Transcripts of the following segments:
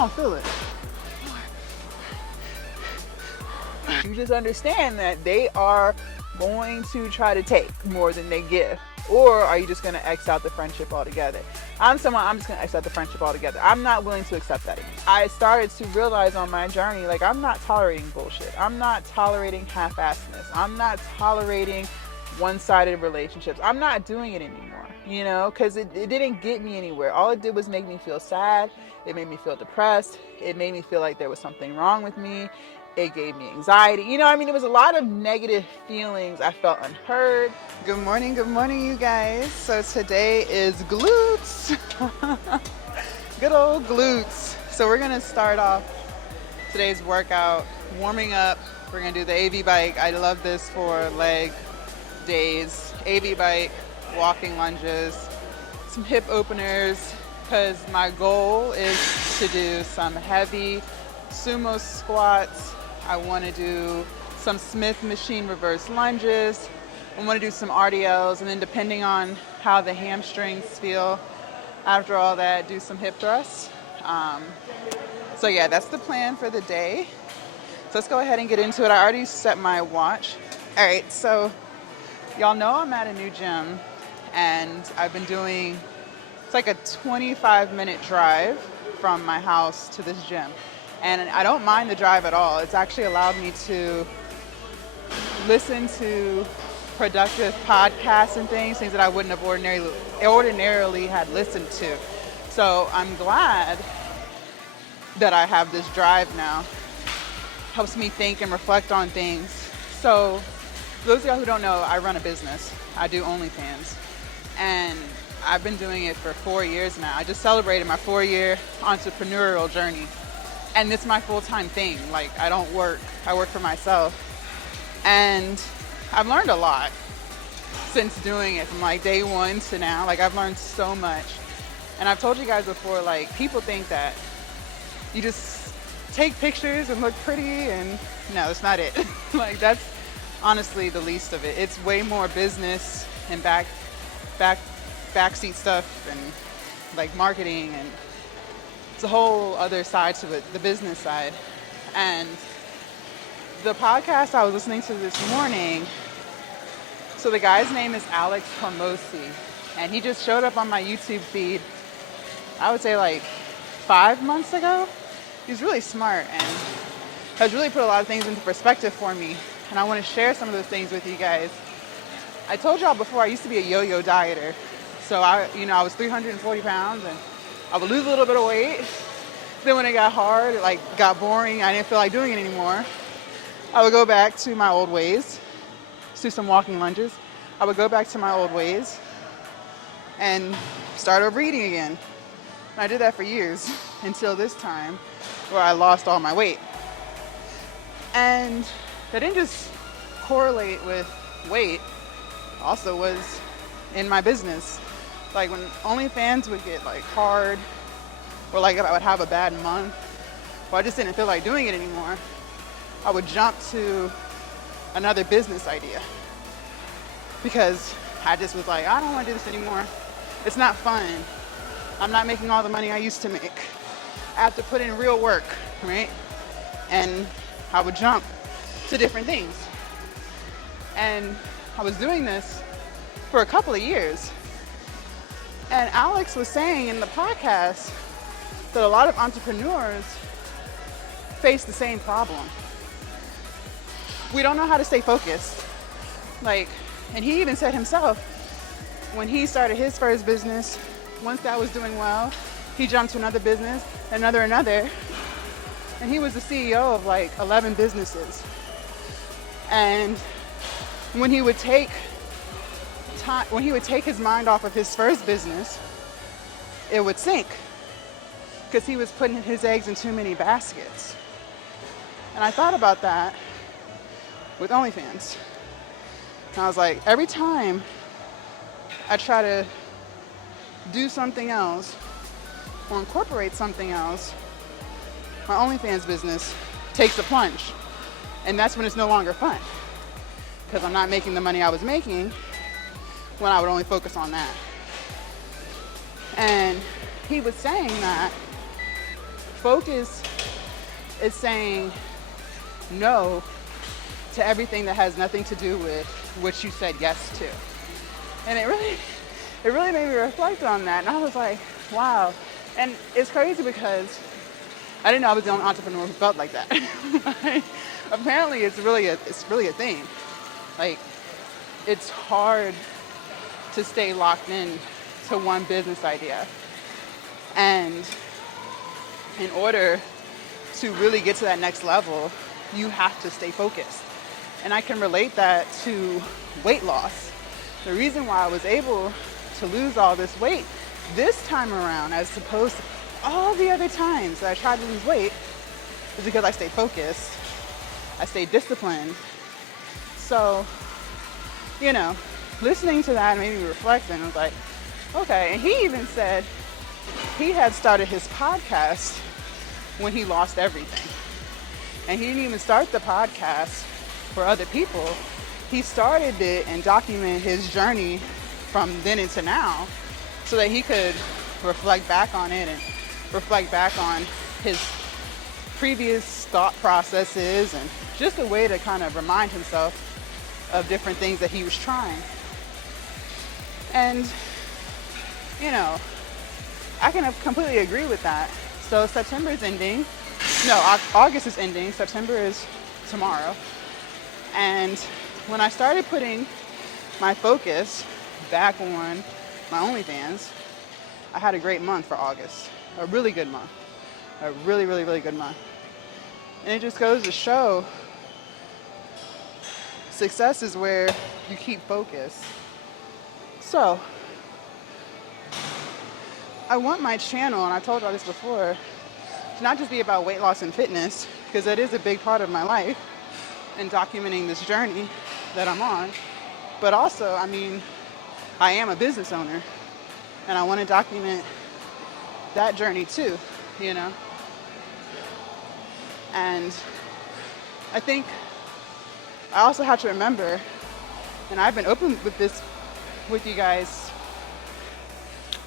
don't feel it. You just understand that they are going to try to take more than they give. Or are you just going to X out the friendship altogether? I'm just going to X out the friendship altogether. I'm not willing to accept that anymore. I started to realize on my journey, like, I'm not tolerating bullshit. I'm not tolerating half-assedness. I'm not tolerating one-sided relationships. I'm not doing it anymore, you know, because it didn't get me anywhere. All it did was make me feel sad. It made me feel depressed. It made me feel like there was something wrong with me. It gave me anxiety. You know, I mean, it was a lot of negative feelings. I felt unheard. Good morning, you guys. So today is glutes. Good old glutes. So we're going to start off today's workout warming up. We're going to do the AV bike. I love this for leg days. AV bike, walking lunges, some hip openers, because my goal is to do some heavy sumo squats. I want to do some Smith machine reverse lunges. I want to do some RDLs, and then depending on how the hamstrings feel after all that, do some hip thrusts. So yeah, that's the plan for the day. So let's go ahead and get into it. I already set my watch. All right, so y'all know I'm at a new gym, and I've been doing, it's like a 25-minute drive from my house to this gym. And I don't mind the drive at all. It's actually allowed me to listen to productive podcasts and things that I wouldn't have ordinarily had listened to. So I'm glad that I have this drive now. Helps me think and reflect on things. So those of y'all who don't know, I run a business. I do OnlyFans. And I've been doing it for 4 years now. I just celebrated my 4-year entrepreneurial journey. And it's my full-time thing. Like, I don't work. I work for myself. And I've learned a lot since doing it from like day one to now. Like, I've learned so much. And I've told you guys before, like, people think that you just take pictures and look pretty, and no, that's not it. Like, that's honestly the least of it. It's way more business and backseat stuff and like marketing, and it's a whole other side to it, the business side. And the podcast I was listening to this morning, so the guy's name is Alex Hormozi, and he just showed up on my YouTube feed, I would say like 5 months ago. He's really smart and has really put a lot of things into perspective for me, and I want to share some of those things with you guys. I told y'all before, I used to be a yo-yo dieter. So I was 340 pounds, and I would lose a little bit of weight. Then when it got hard, it like got boring, I didn't feel like doing it anymore, I would go back to my old ways. Let's do some walking lunges. I would go back to my old ways and start over eating again. And I did that for years until this time where I lost all my weight. And that didn't just correlate with weight, also was in my business. Like, when OnlyFans would get like hard, or like if I would have a bad month, or I just didn't feel like doing it anymore, I would jump to another business idea. Because I just was like, I don't want to do this anymore. It's not fun. I'm not making all the money I used to make. I have to put in real work, right? And I would jump to different things. And I was doing this for a couple of years. And Alex was saying in the podcast that a lot of entrepreneurs face the same problem. We don't know how to stay focused. Like, and he even said himself, when he started his first business, once that was doing well, he jumped to another business, another. And he was the CEO of like 11 businesses. And when he would take his mind off of his first business, it would sink because he was putting his eggs in too many baskets. And I thought about that with OnlyFans. And I was like, every time I try to do something else or incorporate something else, my OnlyFans business takes a plunge. And that's when it's no longer fun, because I'm not making the money I was making when I would only focus on that. And he was saying that Focus is saying no to everything that has nothing to do with what you said yes to. And it really made me reflect on that. And I was like, wow. And it's crazy because I didn't know I was the only entrepreneur who felt like that. Apparently it's really a thing. Like, it's hard to stay locked in to one business idea. And in order to really get to that next level, you have to stay focused. And I can relate that to weight loss. The reason why I was able to lose all this weight this time around, as opposed to all the other times that I tried to lose weight, is because I stayed focused. I stayed disciplined. So, you know, listening to that made me reflect, and I was like, okay. And he even said he had started his podcast when he lost everything. And he didn't even start the podcast for other people. He started it and documented his journey from then into now so that he could reflect back on it and reflect back on his previous thought processes, and just a way to kind of remind himself of different things that he was trying. And, you know, I can completely agree with that. So September is ending. No, August is ending. September is tomorrow. And when I started putting my focus back on my OnlyFans, I had a great month for August. A really good month. A really, really, really good month. And it just goes to show success is where you keep focus. So, I want my channel, and I told y'all this before, to not just be about weight loss and fitness, because that is a big part of my life and documenting this journey that I'm on. But also, I mean, I am a business owner, and I want to document that journey too, you know? And I think I also have to remember, and I've been open with this with you guys,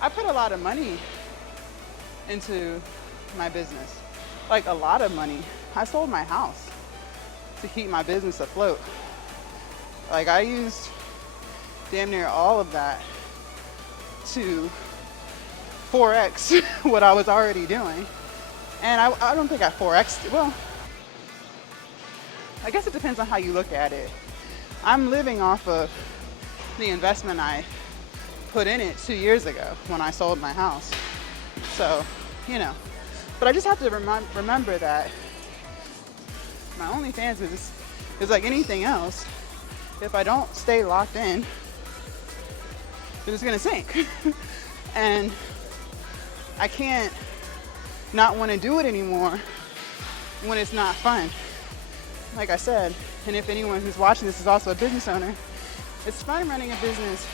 I put a lot of money into my business. Like, a lot of money. I sold my house to keep my business afloat. Like, I used damn near all of that to 4x what I was already doing. And I don't think I 4x'd it. Well, I guess it depends on how you look at it. I'm living off of the investment I put in it 2 years ago when I sold my house. So, you know, but I just have to remember that my OnlyFans is like anything else. If I don't stay locked in, then it's gonna sink. And I can't not want to do it anymore when it's not fun. Like I said, and if anyone who's watching this is also a business owner, it's fun running a business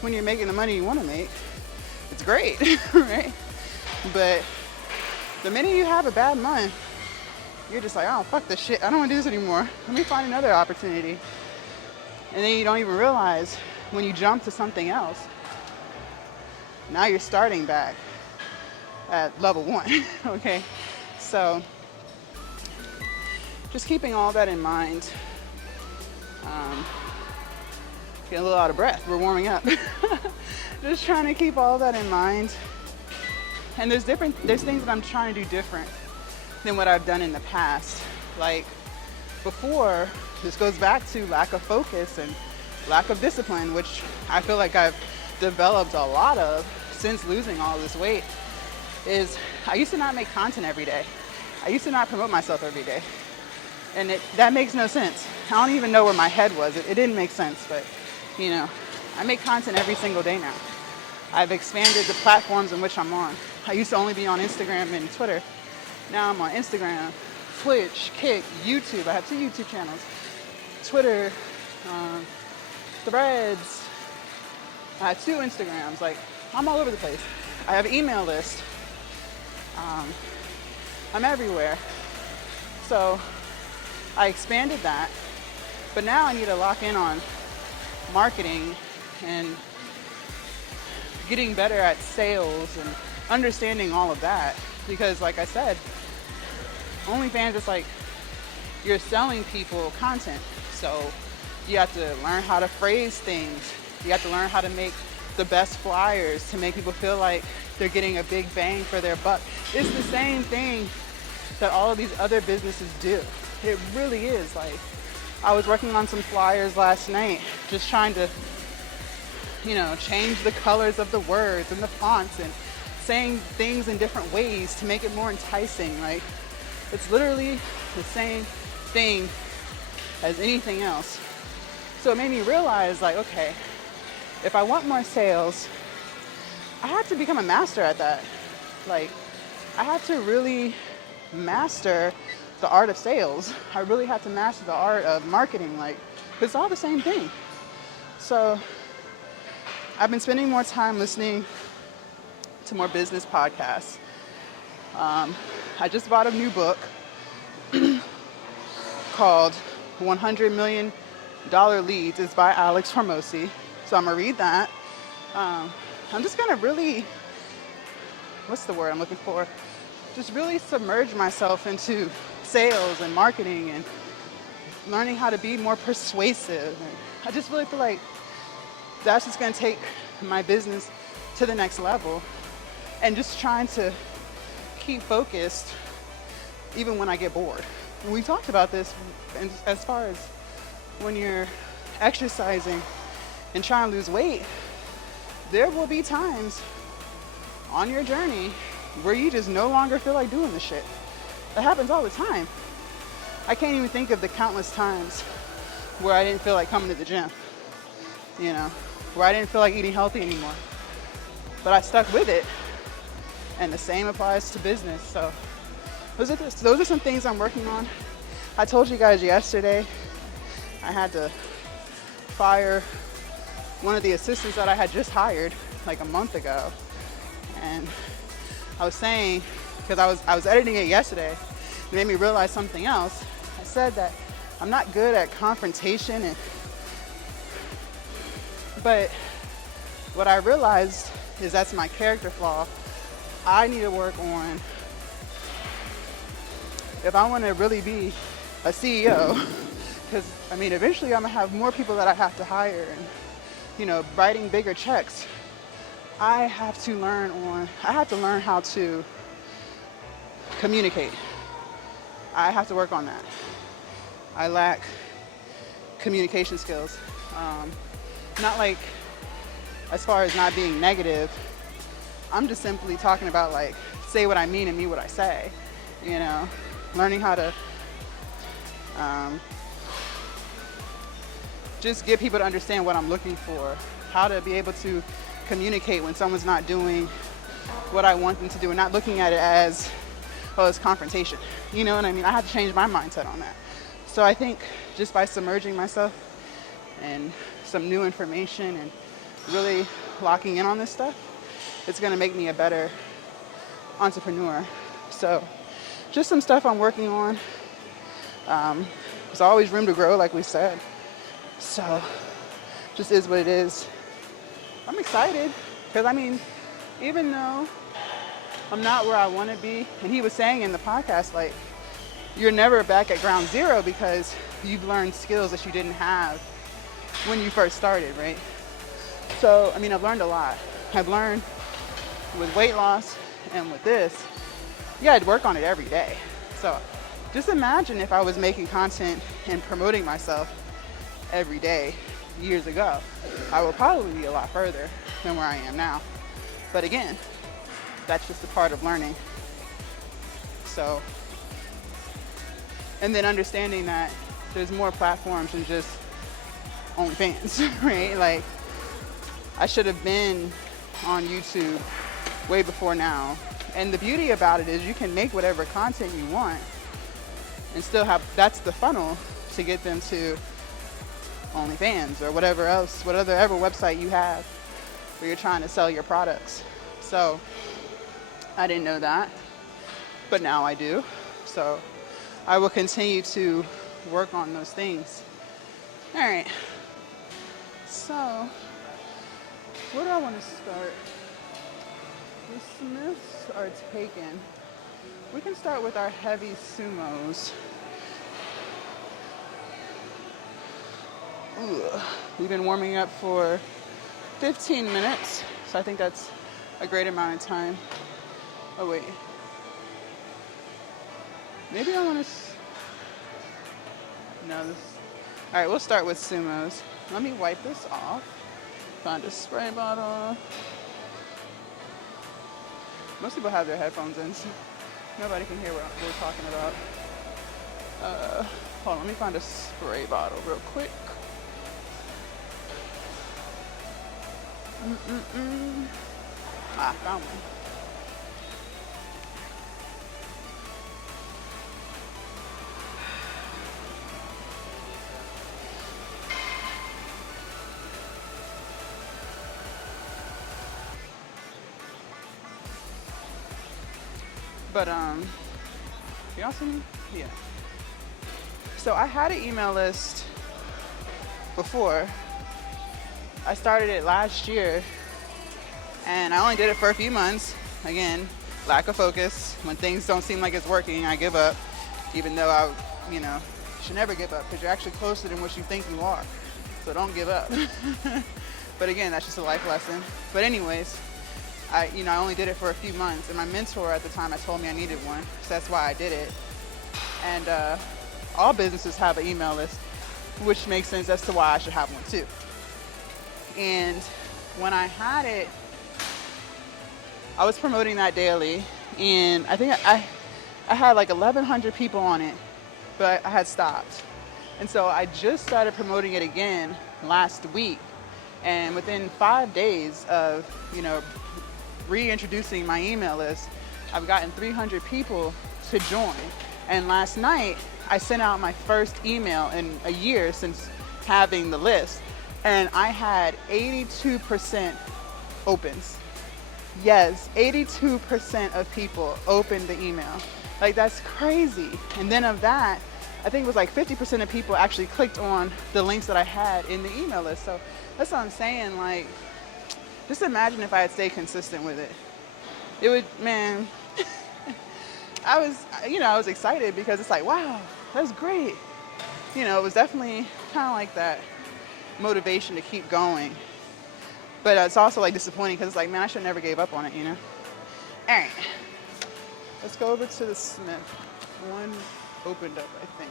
when you're making the money you want to make. It's great, right? But the minute you have a bad month, you're just like, oh, fuck this shit. I don't want to do this anymore. Let me find another opportunity. And then you don't even realize when you jump to something else, now you're starting back at level 1, okay? So just keeping all that in mind. Getting a little out of breath. We're warming up. Just trying to keep all that in mind. And there's things that I'm trying to do different than what I've done in the past. Like before, this goes back to lack of focus and lack of discipline, which I feel like I've developed a lot of since losing all this weight. Is I used to not make content every day. I used to not promote myself every day. And that makes no sense. I don't even know where my head was. It didn't make sense, but you know, I make content every single day now. I've expanded the platforms in which I'm on. I used to only be on Instagram and Twitter. Now I'm on Instagram, Twitch, Kick, YouTube. I have 2 YouTube channels. Twitter, Threads. I have 2 Instagrams. Like, I'm all over the place. I have an email list. I'm everywhere. So I expanded that, but now I need to lock in on marketing and getting better at sales and understanding all of that, because like I said, OnlyFans is like you're selling people content. So you have to learn how to phrase things. You have to learn how to make the best flyers to make people feel like they're getting a big bang for their buck. It's the same thing that all of these other businesses do. It really is. Like, I was working on some flyers last night, just trying to, change the colors of the words and the fonts and saying things in different ways to make it more enticing. Like, it's literally the same thing as anything else. So it made me realize, like, okay, if I want more sales, I have to become a master at that. Like, I have to really master the art of sales. I really have to master the art of marketing. Like, it's all the same thing. So I've been spending more time listening to more business podcasts. I just bought a new book called $100 Million Leads. It's by Alex Hormozi. So I'm going to read that. I'm just going to really, what's the word I'm looking for? Just really submerge myself into sales and marketing and learning how to be more persuasive. And I just really feel like that's just going to take my business to the next level, and just trying to keep focused even when I get bored. And we talked about this as far as when you're exercising and trying to lose weight, there will be times on your journey where you just no longer feel like doing the shit. That happens all the time. I can't even think of the countless times where I didn't feel like coming to the gym, where I didn't feel like eating healthy anymore. But I stuck with it, and the same applies to business. So those are some things I'm working on. I told you guys yesterday I had to fire one of the assistants that I had just hired like a month ago. And I was saying, because I was editing it yesterday, it made me realize something else. I said that I'm not good at confrontation, but what I realized is that's my character flaw. I need to work on, if I want to really be a CEO, because eventually I'm gonna have more people that I have to hire, and writing bigger checks. I have to learn how to communicate. I have to work on that. I lack communication skills. Not like as far as not being negative. I'm just simply talking about like say what I mean and mean what I say. Learning how to just get people to understand what I'm looking for. How to be able to communicate when someone's not doing what I want them to do, and not looking at it as, it's confrontation. You know what I mean? I have to change my mindset on that. So I think just by submerging myself in some new information and really locking in on this stuff, it's going to make me a better entrepreneur. So just some stuff I'm working on. There's always room to grow, like we said. So just is what it is. I'm excited because even though I'm not where I want to be, and he was saying in the podcast, like, you're never back at ground zero because you've learned skills that you didn't have when you first started, right? So, I've learned a lot. I've learned with weight loss and with this, I'd work on it every day. So just imagine if I was making content and promoting myself every day years ago. I would probably be a lot further than where I am now. But again, that's just a part of learning. So, and then understanding that there's more platforms than just OnlyFans, right? Like, I should have been on YouTube way before now. And the beauty about it is you can make whatever content you want and still that's the funnel to get them to OnlyFans or whatever website you have where you're trying to sell your products. So I didn't know that, but now I do. So I will continue to work on those things. All right. So where do I want to start? The Smiths are taken. We can start with our heavy sumos. Ugh. We've been warming up for 15 minutes, so I think that's a great amount of time. Oh wait, maybe I want to. No, this. All right, we'll start with sumos. Let me wipe this off. Find a spray bottle. Most people have their headphones in, so nobody can hear what we're talking about. Hold on, let me find a spray bottle real quick. Found one. But y'all see me? Yeah. So I had an email list before. I started it last year, and I only did it for a few months. Again, lack of focus. When things don't seem like it's working, I give up. Even though I, you should never give up, because you're actually closer than what you think you are. So don't give up. But again, that's just a life lesson. But anyways, I only did it for a few months, and my mentor at the time had told me I needed one, so that's why I did it. And all businesses have an email list, which makes sense as to why I should have one too. And when I had it, I was promoting that daily, and I think I had like 1,100 people on it, but I had stopped. And so I just started promoting it again last week, and within 5 days of reintroducing my email list, I've gotten 300 people to join. And last night I sent out my first email in a year since having the list, and I had 82% opens. Yes, 82% of people opened the email. Like, that's crazy. And then of that, I think it was like 50% of people actually clicked on the links that I had in the email list. So that's what I'm saying. Like, just imagine if I had stayed consistent with it. It would, man, I was excited because it's like, wow, that's great. It was definitely kind of like that motivation to keep going. But it's also like disappointing because it's like, man, I should have never gave up on it, All right, let's go over to the Smith. One opened up, I think.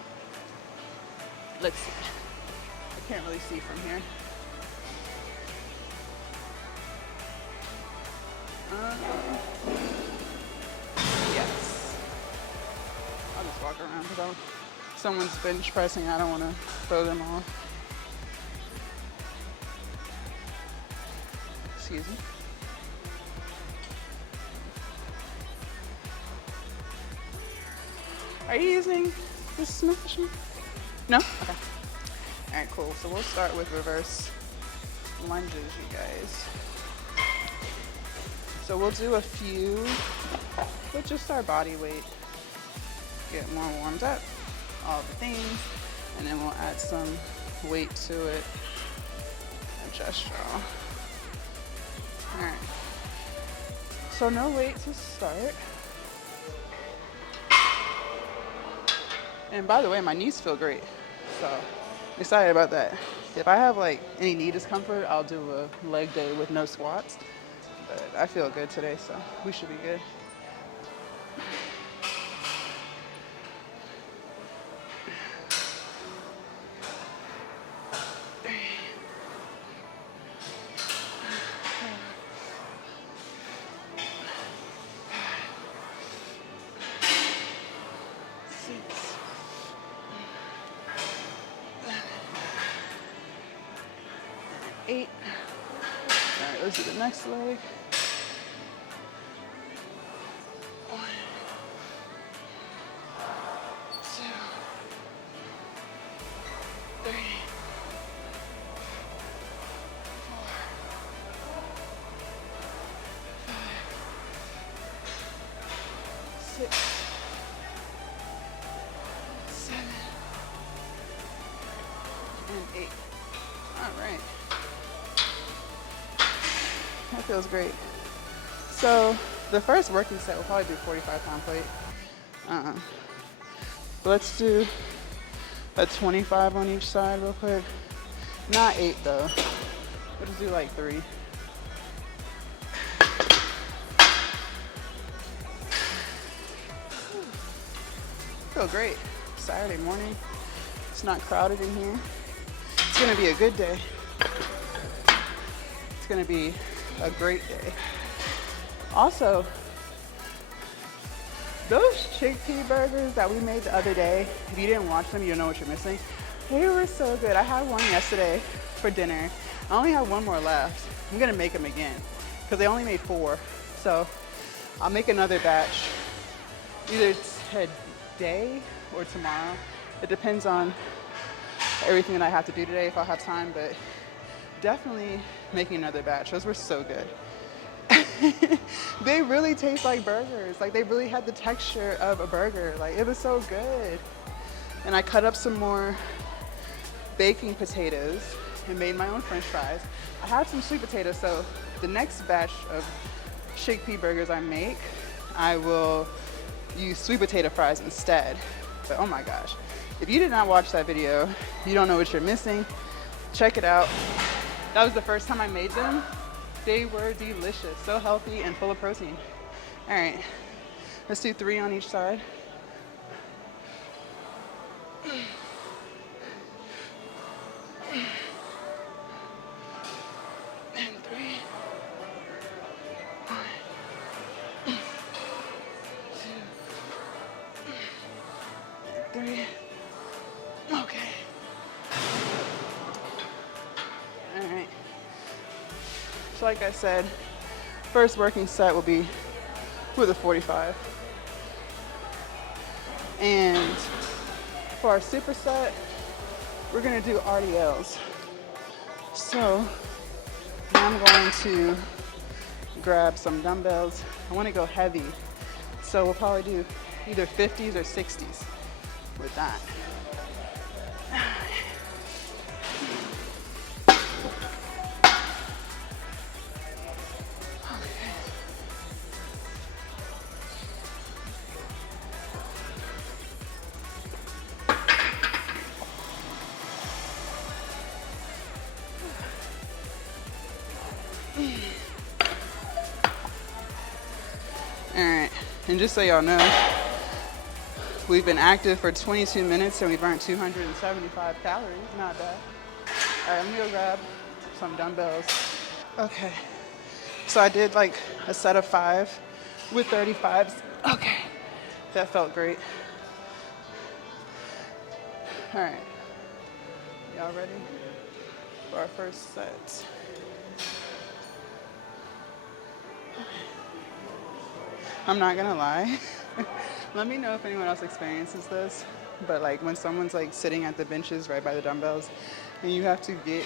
Let's see. I can't really see from here. Yes. I'll just walk around because someone's bench pressing. I don't want to throw them off. Excuse me. Are you using this Smith machine? No? Okay. All right, cool. So we'll start with reverse lunges, you guys. So we'll do a few with just our body weight. Get more warmed up, all the things, and then we'll add some weight to it. Adjust y'all. All right. So no weight to start. And by the way, my knees feel great. So I'm excited about that. If I have like any knee discomfort, I'll do a leg day with no squats. But I feel good today, so we should be good. Eight. All right, let's do the next leg. 1, 2, 3, 4, 5, 6, 7, and 8. All right. That feels great. So The first working set will probably do 45-pound plate. But let's do a 25 on each side real quick. Not 8 though. We'll just do like 3. Feel great. Saturday morning. It's not crowded in here. It's gonna be a good day. It's gonna be a great day. Also, those chickpea burgers that we made the other day, if you didn't watch them, you don't know what you're missing. They were so good. I had one yesterday for dinner. I only have one more left. I'm gonna make them again because they only made 4. So I'll make another batch either today or tomorrow. It depends on everything that I have to do today if I have time, but definitely making another batch. Those were so good. They really taste like burgers. Like they really had the texture of a burger. Like it was so good. And I cut up some more baking potatoes and made my own french fries. I have some sweet potatoes, so the next batch of chickpea burgers I make, I will use sweet potato fries instead. But oh my gosh, if you did not watch that video, you don't know what you're missing. Check it out. That was the first time I made them. They were delicious, so healthy and full of protein. All right, let's do 3 on each side. And 3. 1, 2, 3. Okay. All right. So like I said, first working set will be with a 45. And for our superset, we're gonna do RDLs. So I'm going to grab some dumbbells. I wanna go heavy. So we'll probably do either 50s or 60s with that. Alright, and just so y'all know, we've been active for 22 minutes and we've earned 275 calories. Not bad. Alright, I'm gonna go grab some dumbbells. Okay, so I did like a set of 5 with 35s. Okay, that felt great. Alright, y'all ready for our first set? I'm not gonna lie. Let me know if anyone else experiences this, but like when someone's like sitting at the benches right by the dumbbells and you have to get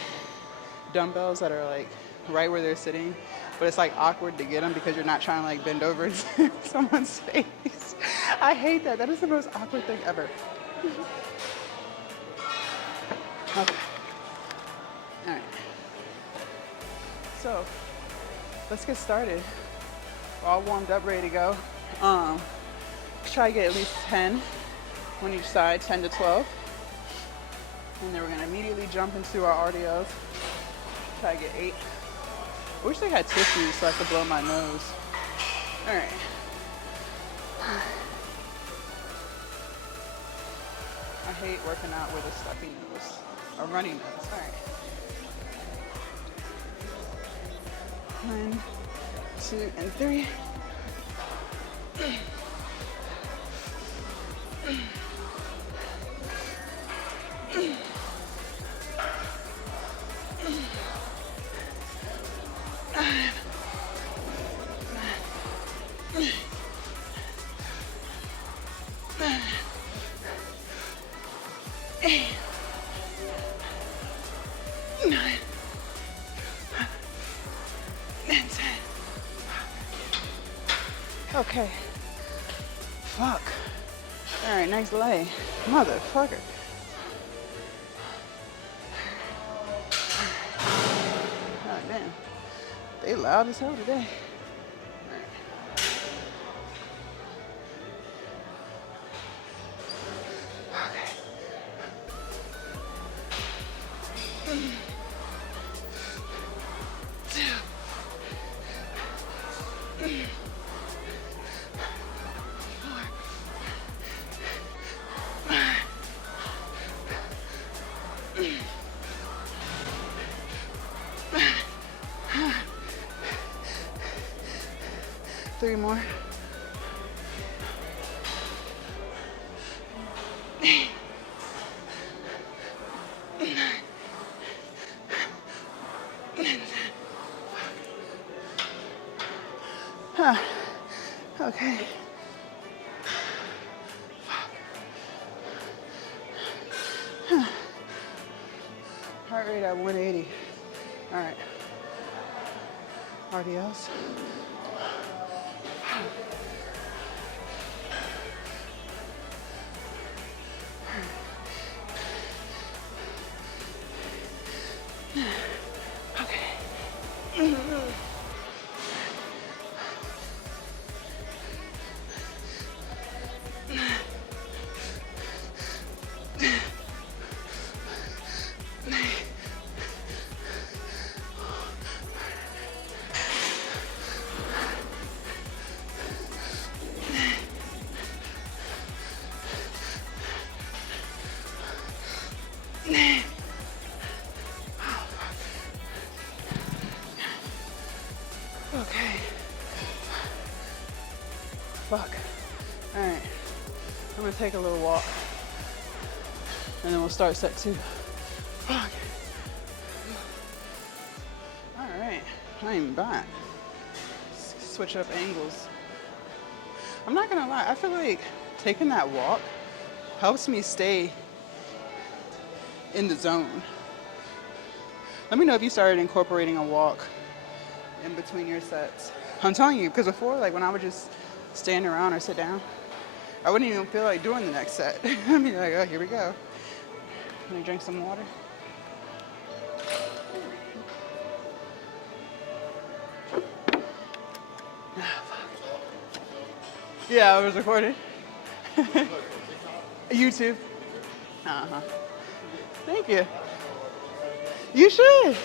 dumbbells that are like right where they're sitting, but it's like awkward to get them because you're not trying to like bend over into someone's face. I hate that. That is the most awkward thing ever. Okay. All right. So let's get started. We're all warmed up, ready to go. Try to get at least 10 on each side, 10 to 12. And then we're gonna immediately jump into our RDLs. Try to get 8. I wish they had tissues so I could blow my nose. All right. I hate working out with a stuffy nose, a runny nose. All right. 1, 2, and 3. Okay. Fuck. All right, next leg. Motherfucker. God damn. They loud as hell today. All right. 3 more. Okay. Heart rate at 180. All right. RDLs. Okay. Fuck. All right. I'm gonna take a little walk, and then we'll start set 2. Fuck. All right. I'm back. Switch up angles. I'm not gonna lie. I feel like taking that walk helps me stay in the zone. Let me know if you started incorporating a walk in between your sets. I'm telling you, because before, like when I would just stand around or sit down, I wouldn't even feel like doing the next set. I'd be like, oh, here we go. Let me drink some water. Yeah, I was recording. YouTube. Uh-huh. Thank you. You should.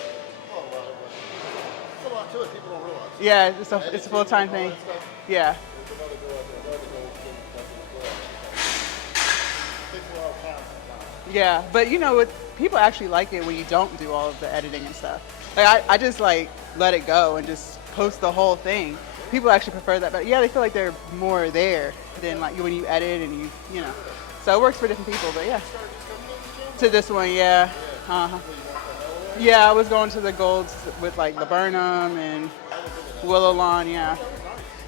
Yeah, it's a full-time thing. Yeah. Yeah, but you know what? People actually like it when you don't do all of the editing and stuff. Like I just like let it go and just post the whole thing. People actually prefer that, but yeah, they feel like they're more there than like when you edit and you know. So it works for different people, but yeah. To this one, yeah. Uh-huh. Yeah, I was going to the golds with like laburnum and willow lawn, yeah.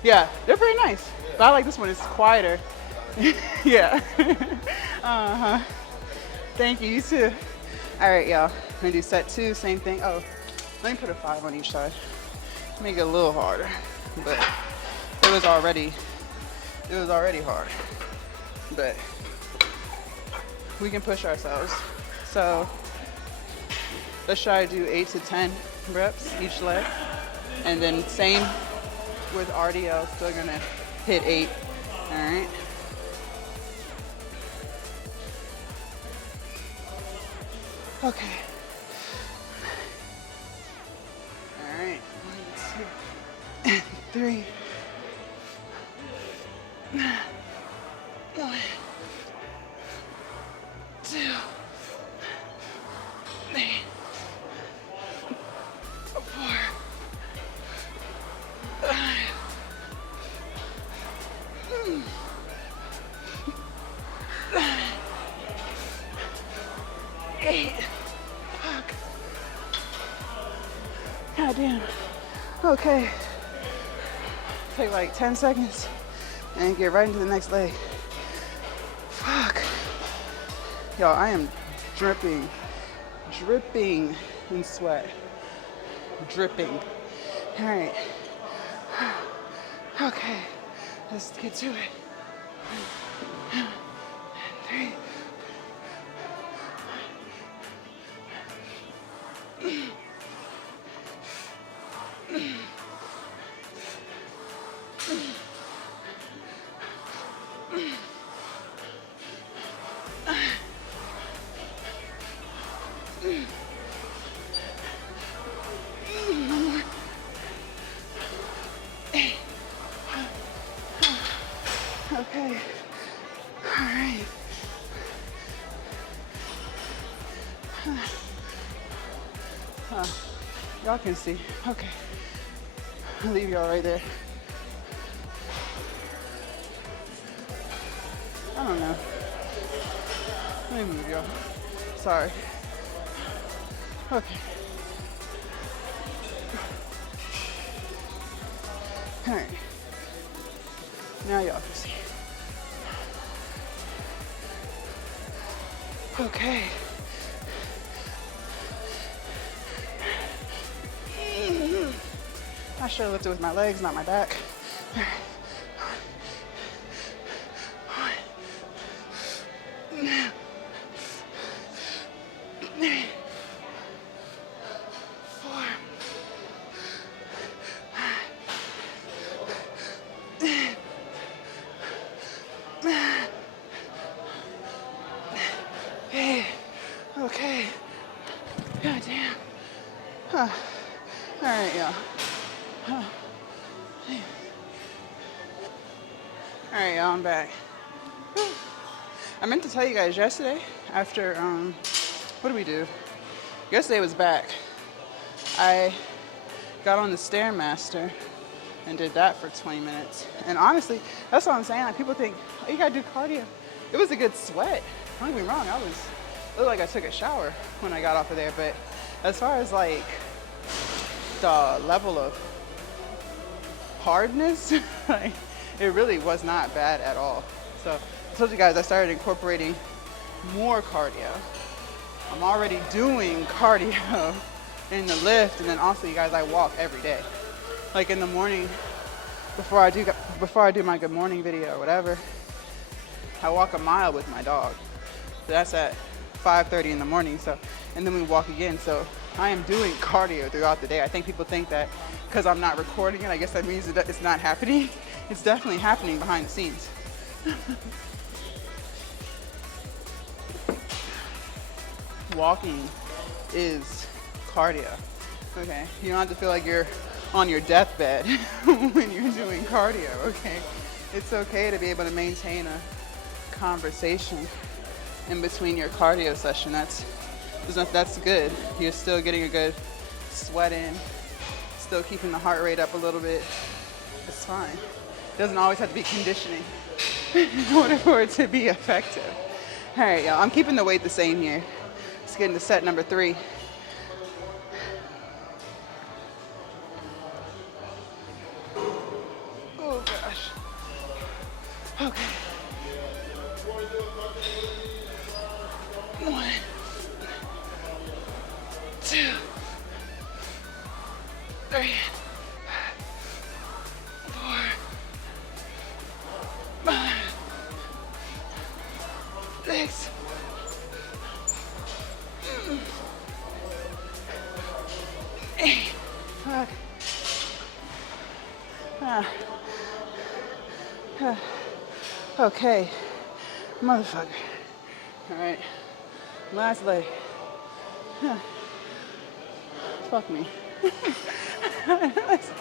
Yeah, they're pretty nice. But I like this one, it's quieter. Yeah. Uh-huh. Thank you, you too. All right, y'all. I'm gonna do set 2, same thing. Oh, let me put a 5 on each side. Make it a little harder, but it was already hard. But we can push ourselves. So let's try to do 8 to 10 reps each leg. And then same with RDL, still gonna hit 8, all right? Okay. All right, 1, 2, 3. 1, 2, 3, 4, 5, 8. Fuck. God damn. Okay. Take like 10 seconds and get right into the next leg. Fuck. Y'all, I am dripping in sweat. Dripping. All right. Okay. Let's get to it. 1, 3. Okay. All right. Y'all can see. Okay. I'll leave y'all right there. I don't know. Let me move, y'all. Sorry. Okay. All right. Now y'all can see. Okay. I should have lifted with my legs, not my back. Okay. God damn. Huh. All right, y'all. Huh. All right, y'all, I'm back. I meant to tell you guys yesterday after, what did we do? Yesterday was back. I got on the Stairmaster and did that for 20 minutes. And honestly, that's what I'm saying. Like, people think, oh, you gotta do cardio. It was a good sweat. Don't get me wrong, it looked like I took a shower when I got off of there. But as far as like the level of hardness, like, it really was not bad at all. So I told you guys I started incorporating more cardio. I'm already doing cardio in the lift, and then also, you guys, I walk every day. Like in the morning, before I do my good morning video or whatever, I walk a mile with my dog. So that's at 5:30 in the morning. So, and then we walk again. So I am doing cardio throughout the day. I think people think that because I'm not recording it, I guess that means that it's not happening. It's definitely happening behind the scenes. Walking is cardio. Okay, you don't have to feel like you're on your deathbed when you're doing cardio. Okay, it's okay to be able to maintain a conversation in between your cardio session. That's good. You're still getting a good sweat in, still keeping the heart rate up a little bit. It's fine. It doesn't always have to be conditioning in order for it to be effective. All right, y'all, I'm keeping the weight the same here. Let's get into set number 3. Oh gosh. Okay. 1, 2, 3, 4, 5, 6, 8. Fuck. Okay, motherfucker. All right, last leg. Fuck me. I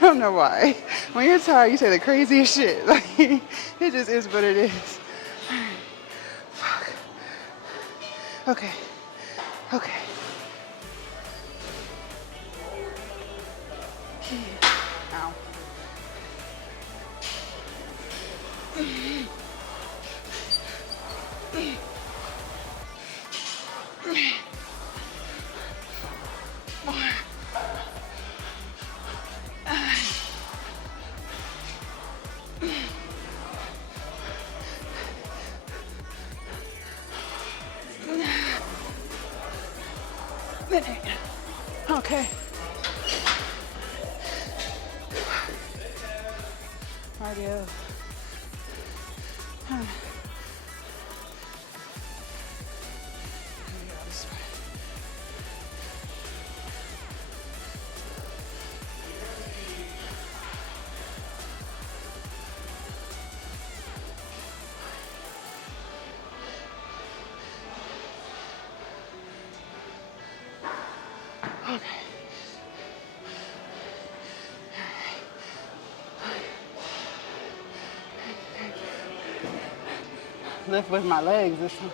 don't know why. When you're tired, you say the craziest shit. Like, it just is what it is. Fuck. Okay. Okay. Ow. Okay. Cardio. Okay. Lift with my legs this time.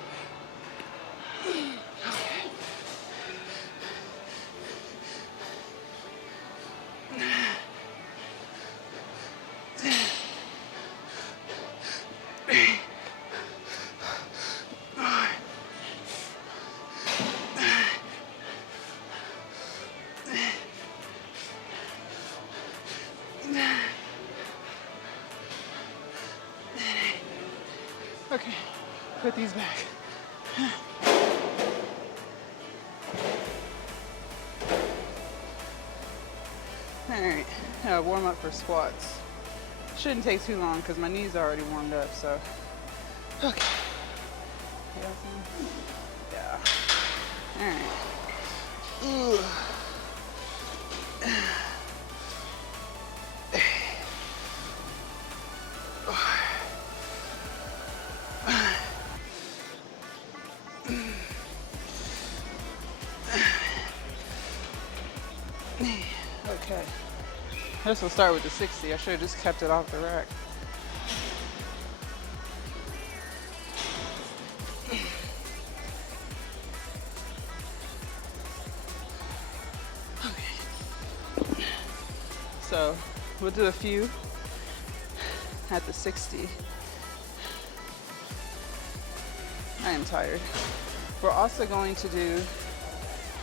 Okay, put these back. Alright, now warm up for squats. Shouldn't take too long because my knees are already warmed up, so. Okay. Yeah. Alright. Okay. This will start with the 60. I should have just kept it off the rack. Okay. So we'll do a few at the 60. I am tired. We're also going to do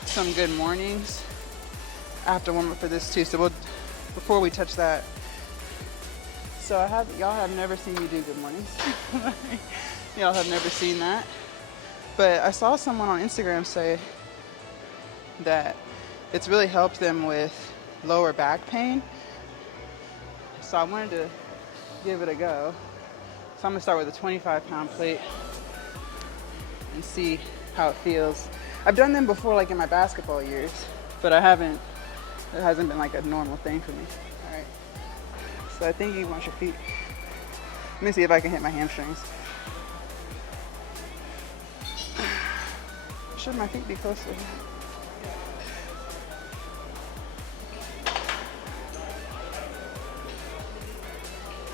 some good mornings. I have to warm up for this too, so before we touch that. So y'all have never seen me do good mornings. Y'all have never seen that. But I saw someone on Instagram say that it's really helped them with lower back pain. So I wanted to give it a go. So I'm gonna start with a 25-pound plate and see how it feels. I've done them before, like in my basketball years, but it hasn't been like a normal thing for me. All right. So I think you want your feet. Let me see if I can hit my hamstrings. Should my feet be closer?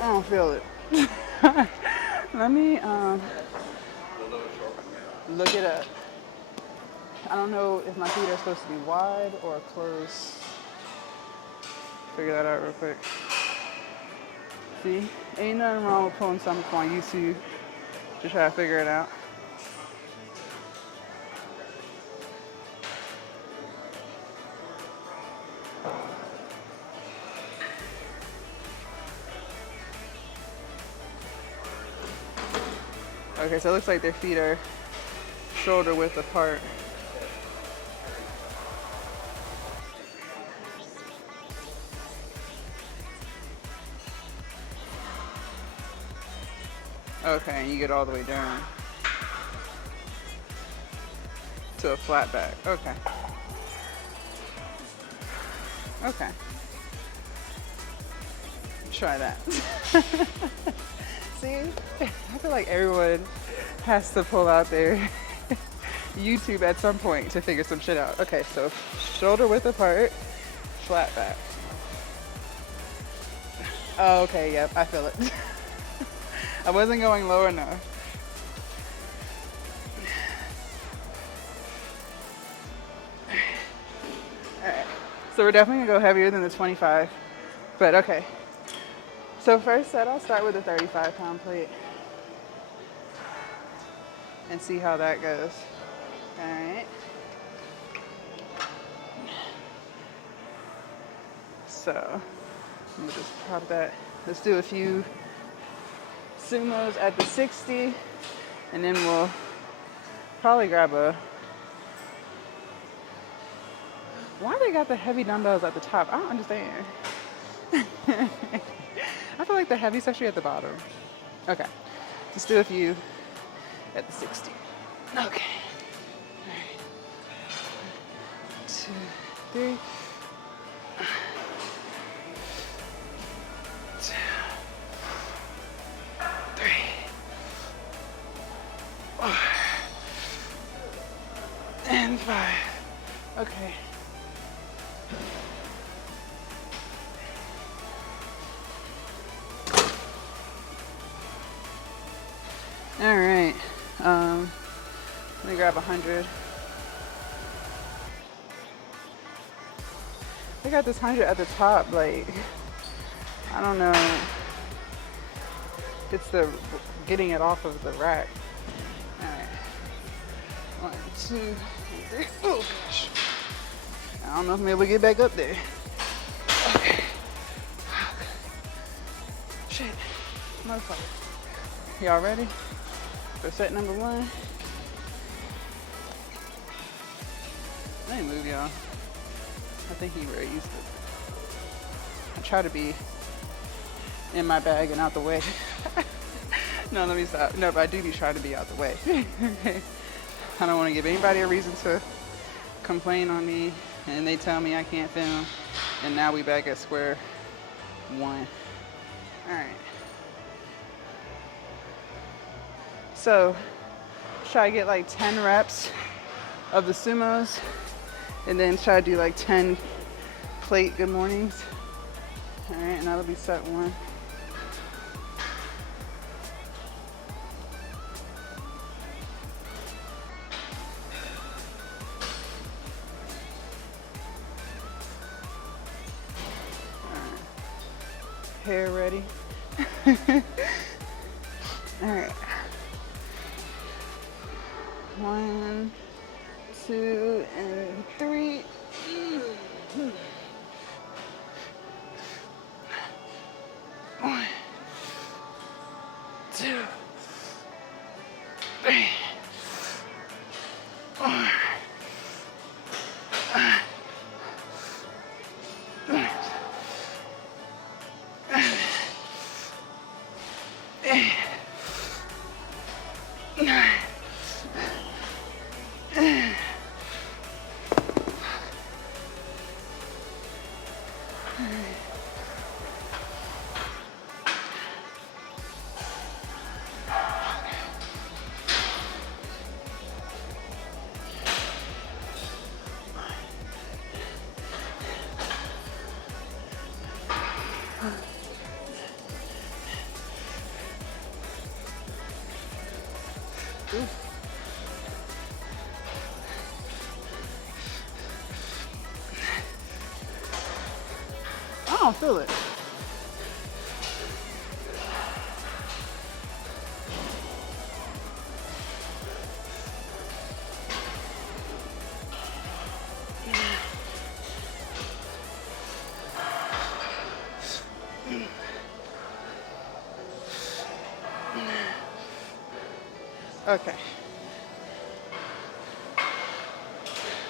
I don't feel it. Let me look it up. I don't know if my feet are supposed to be wide or close. Figure that out real quick. See, ain't nothing wrong with pulling something on YouTube to try to figure it out. Okay, so it looks like their feet are shoulder width apart. Okay, and you get all the way down to a flat back. Okay. Okay. Try that. See? I feel like everyone has to pull out their YouTube at some point to figure some shit out. Okay, so shoulder width apart, flat back. Oh, okay, yep, I feel it. I wasn't going low enough. Alright, so we're definitely gonna go heavier than the 25, but okay. So first set, I'll start with a 35-pound plate and see how that goes. Alright. So, I'm gonna just pop that. Let's do a few sumos at the 60, and then we'll probably grab a... Why they got the heavy dumbbells at the top? I don't understand. I feel like the heavy's actually at the bottom. Okay, let's do a few at the 60. Okay. All right. 2, 3. 2, 3. 4. And 5. Okay. All right, let me grab 100. I got this 100 at the top, like, I don't know. It's the getting it off of the rack. All right, 1, 2, 3. Oh gosh, I don't know if I'm able to get back up there. Okay. Shit, motherfucker. Y'all ready? For set number 1. Let me move, y'all. I think he very used to. I try to be in my bag and out the way. No, let me stop. No, but I do be trying to be out the way. I don't want to give anybody a reason to complain on me, and they tell me I can't film, and now we back at square one. All right. So, try to get like 10 reps of the sumos, and then try to do like 10 plate good mornings. All right, and that'll be set 1. Hair ready. All right. 1, 2, and 3. 1, 2, 3. 4. I don't feel it. Okay.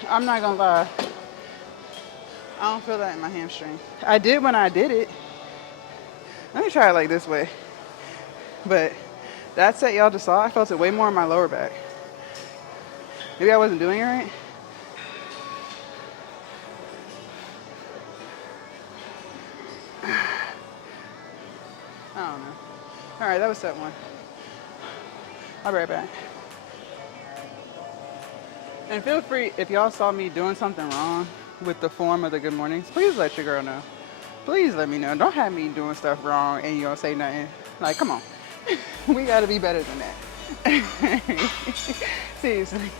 I'm not gonna lie. I don't feel that in my hamstring. I did when I did it. Let me try it like this way. But that set y'all just saw, I felt it way more in my lower back. Maybe I wasn't doing it right. I don't know. All right, that was set 1. I'll be right back. And feel free, if y'all saw me doing something wrong with the form of the good mornings, please let your girl know. Please let me know. Don't have me doing stuff wrong and you don't say nothing. Like, come on. We gotta be better than that. Seriously,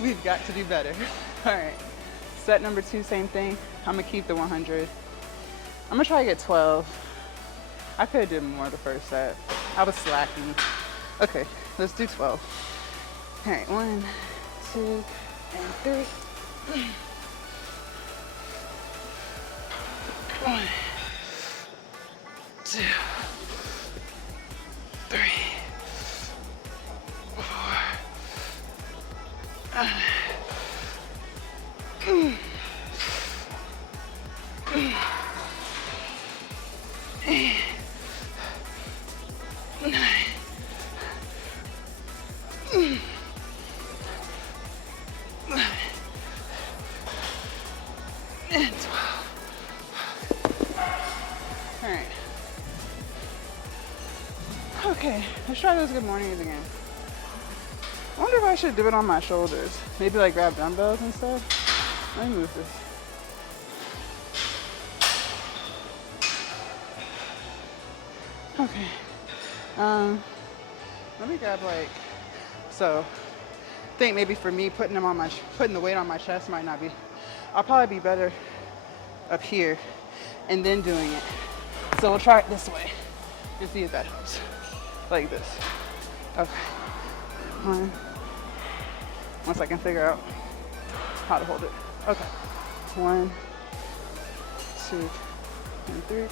we've got to do better. All right, set number 2, same thing. I'm gonna keep the 100. I'm gonna try to get 12. I could have did more the first set. I was slacking. Okay, let's do 12. All right, 1, 2, and 3. 1, 2, 3, 4. And 12. All right. Okay, let's try those good mornings again. I wonder if I should do it on my shoulders. Maybe like grab dumbbells and stuff. Let me move this. Okay. Let me grab like, so I think maybe for me putting the weight on my chest might not be, I'll probably be better up here and then doing it. So we'll try it this way and see if that helps. Like this. Okay. Once I can figure out how to hold it. Okay. 1, 2, and 3.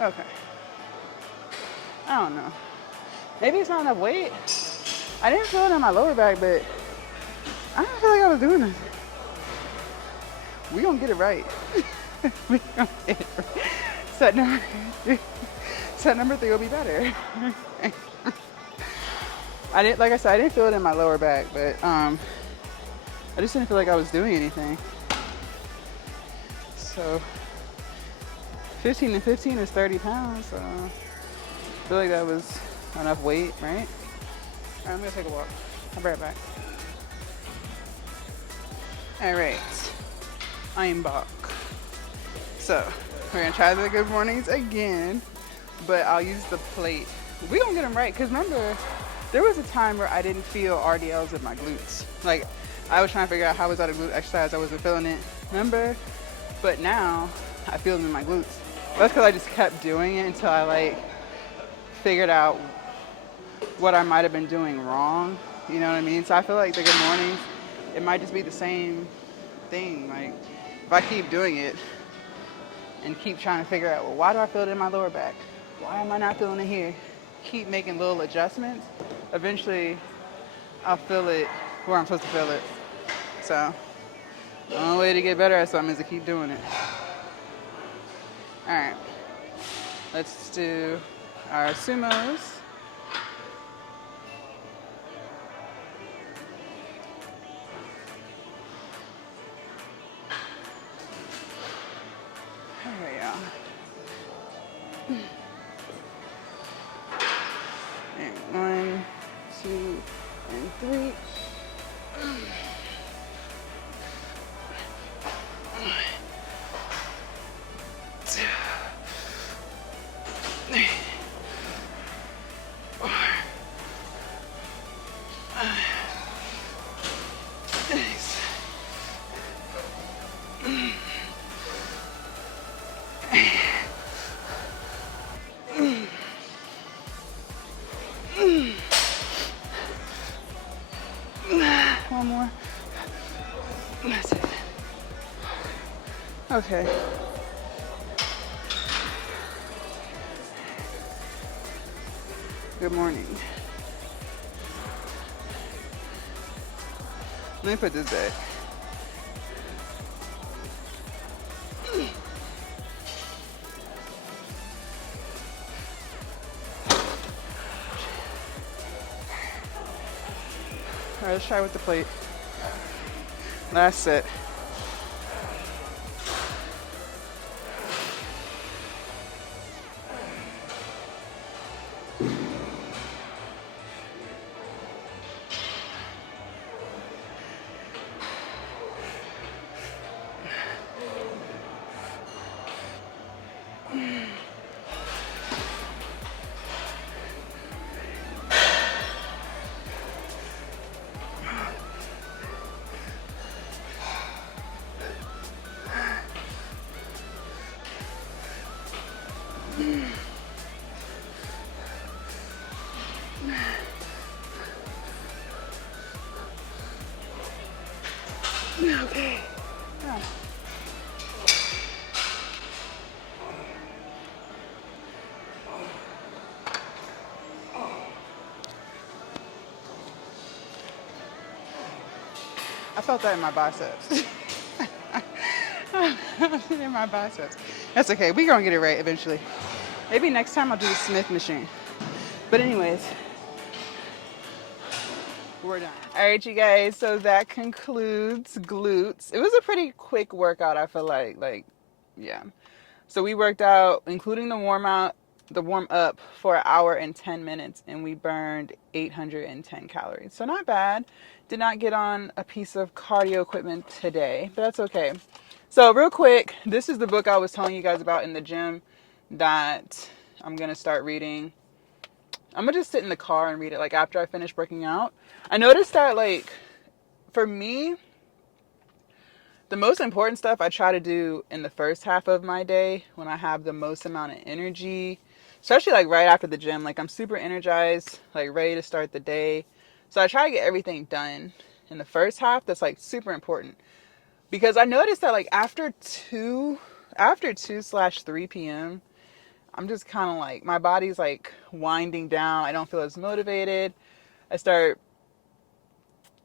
Okay. I don't know. Maybe it's not enough weight. I didn't feel it in my lower back, but I didn't feel like I was doing it. We gonna get it right. We gonna get it right. Set number three. Set number 3 will be better. I didn't, like I said, I didn't feel it in my lower back, but I just didn't feel like I was doing anything. So 15 and 15 is 30 pounds. So I feel like that was enough weight, right? All right, I'm gonna take a walk. I'll be right back. All right, I'm back. So we're gonna try the good mornings again, but I'll use the plate. We gonna get them right, because remember, there was a time where I didn't feel RDLs in my glutes. Like, I was trying to figure out how was that a glute exercise, I wasn't feeling it, remember? But now, I feel them in my glutes. That's because I just kept doing it until I like figured out what I might have been doing wrong, you know what I mean? So I feel like the good mornings, it might just be the same thing. Like, if I keep doing it and keep trying to figure out, well, why do I feel it in my lower back? Why am I not feeling it here? Keep making little adjustments. Eventually, I'll feel it where I'm supposed to feel it. So, the only way to get better at something is to keep doing it. All right, let's do our sumos. There we go. And 1, 2, and 3. One more. That's it. Okay. Good morning. Let me put this back. All right, let's try with the plate. Last set. Okay. Yeah. I felt that in my biceps. In my biceps. That's okay. We're going to get it right eventually. Maybe next time I'll do the Smith machine. But anyways, we're done. All right, you guys. So that concludes glutes. It was a pretty quick workout, I feel like, yeah. So we worked out, including the warm up for 1 hour and 10 minutes, and we burned 810 calories. So not bad. Did not get on a piece of cardio equipment today, but that's okay. So real quick, this is the book I was telling you guys about in the gym that I'm going to start reading. I'm going to just sit in the car and read it, like, after I finish working out. I noticed that, like, for me, the most important stuff I try to do in the first half of my day when I have the most amount of energy, especially like right after the gym. Like, I'm super energized, like ready to start the day. So I try to get everything done in the first half. That's like super important, because I noticed that like after 2/3 p.m., I'm just kind of like, my body's like winding down. I don't feel as motivated. I start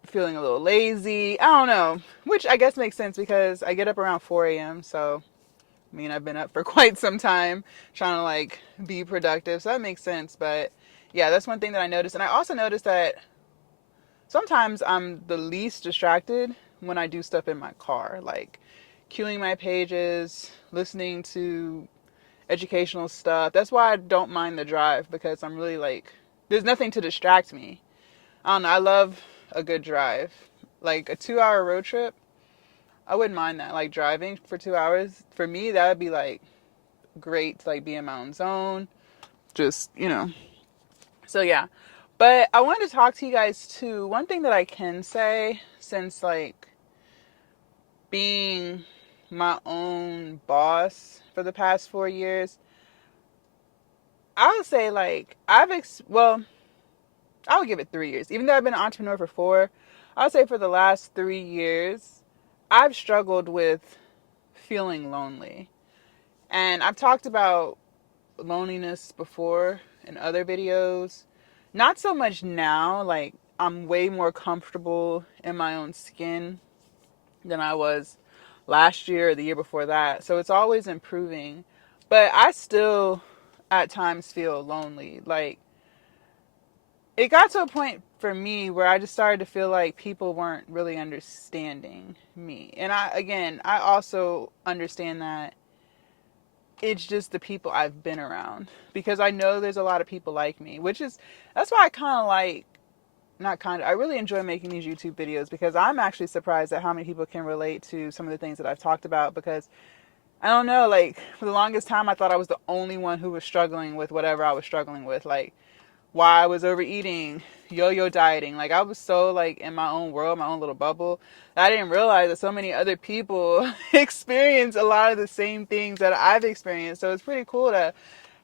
feeling a little lazy. I don't know, which I guess makes sense because I get up around 4 a.m. So, I mean, I've been up for quite some time trying to like be productive. So that makes sense. But yeah, that's one thing that I noticed. And I also noticed that sometimes I'm the least distracted when I do stuff in my car, like queuing my pages, listening to educational stuff. That's why I don't mind the drive because I'm really like, there's nothing to distract me. I don't know. I love a good drive. Like a 2 hour road trip, I wouldn't mind that. Like driving for 2 hours, for me, that would be like great to like be in my own zone. Just, So yeah. But I wanted to talk to you guys too. One thing that I can say, since like being my own boss for the past 4 years, I would say like I would give it 3 years. Even though I've been an entrepreneur for four, I would say for the last 3 years, I've struggled with feeling lonely. And I've talked about loneliness before in other videos. Not so much now, like I'm way more comfortable in my own skin than I was last year or the year before that. So it's always improving. But I still at times feel lonely. Like it got to a point for me where I just started to feel like people weren't really understanding me. And I also understand that it's just the people I've been around because I know there's a lot of people like me, that's why I kind of like, not kind of, I really enjoy making these YouTube videos because I'm actually surprised at how many people can relate to some of the things that I've talked about because I don't know, like for the longest time I thought I was the only one who was struggling with whatever I was struggling with. Like why I was overeating, yo-yo dieting. Like I was so like in my own world, my own little bubble, that I didn't realize that so many other people experience a lot of the same things that I've experienced. So it's pretty cool to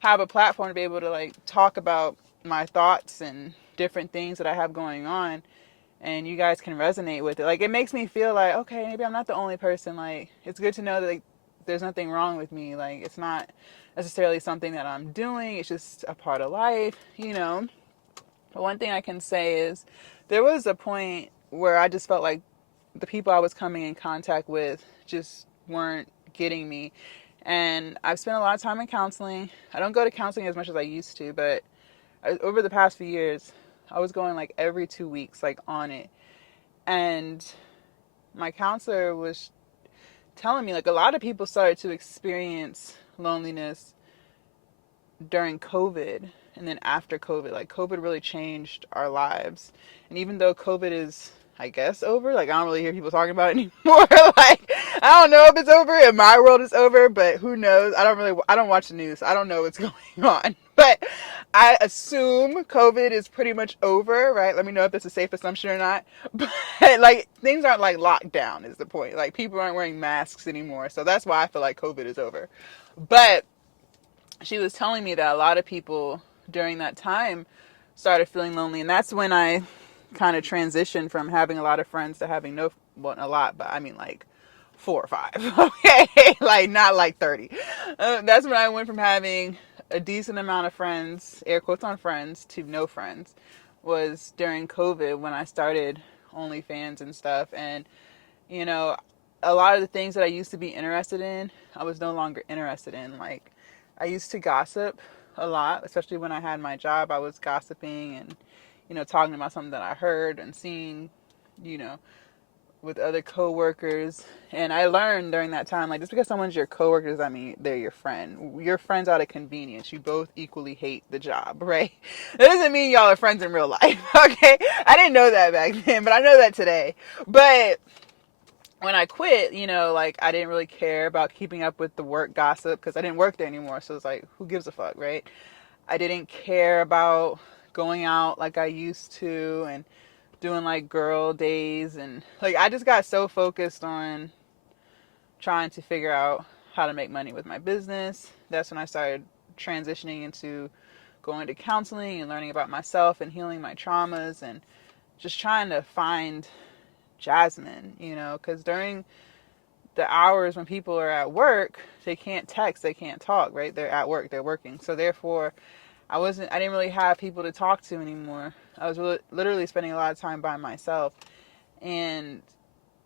have a platform to be able to like talk about my thoughts and different things that I have going on and you guys can resonate with it. Like it makes me feel like, okay, maybe I'm not the only person. Like it's good to know that like there's nothing wrong with me. Like it's not necessarily something that I'm doing. It's just a part of life. But one thing I can say is there was a point where I just felt like the people I was coming in contact with just weren't getting me. And I've spent a lot of time in counseling. I don't go to counseling as much as I used to, but over the past few years, I was going like every 2 weeks, like on it. And my counselor was telling me like a lot of people started to experience loneliness during COVID and then after COVID. Like COVID really changed our lives. And even though COVID is, I guess, over, like I don't really hear people talking about it anymore. Like I don't know if it's over, if my world is over, but who knows? I don't watch the news. I don't know what's going on. But I assume COVID is pretty much over, right? Let me know if it's a safe assumption or not. But like things aren't like locked down is the point. Like people aren't wearing masks anymore. So that's why I feel like COVID is over. But she was telling me that a lot of people during that time started feeling lonely. And that's when I kind of transitioned from having a lot of friends to having no, well, a lot, but I mean like 4 or 5. Okay. Like not like 30. That's when I went from having a decent amount of friends, air quotes on friends, to no friends. Was during COVID when I started OnlyFans and stuff. And, you know, a lot of the things that I used to be interested in, I was no longer interested in. Like, I used to gossip a lot, especially when I had my job. I was gossiping and, talking about something that I heard and seen, you know, with other coworkers. And I learned during that time, like, just because someone's your coworker does not mean they're your friend. You're friends out of convenience. You both equally hate the job, right? That doesn't mean y'all are friends in real life, okay? I didn't know that back then, but I know that today. But when I quit, like I didn't really care about keeping up with the work gossip because I didn't work there anymore. So it's like, who gives a fuck, right? I didn't care about going out like I used to and doing like girl days. And like, I just got so focused on trying to figure out how to make money with my business. That's when I started transitioning into going to counseling and learning about myself and healing my traumas and just trying to find Jasmine, because during the hours when people are at work, they can't text, they can't talk, right? They're at work, they're working. So therefore, I didn't really have people to talk to anymore. I was literally spending a lot of time by myself and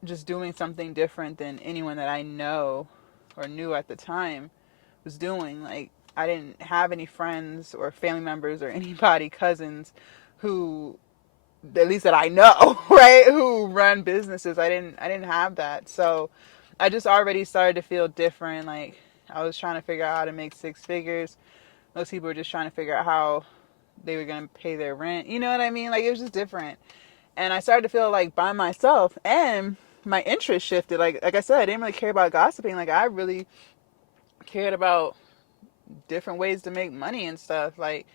just doing something different than anyone that I know or knew at the time was doing. Like, I didn't have any friends or family members or anybody, cousins, who, at least that I know, right, who run businesses. I didn't have that. So I just already started to feel different. Like, I was trying to figure out how to make six figures. Most people were just trying to figure out how they were going to pay their rent. You know what I mean? Like, it was just different. And I started to feel like by myself, and my interest shifted. Like I said, I didn't really care about gossiping. Like, I really cared about different ways to make money and stuff. Like,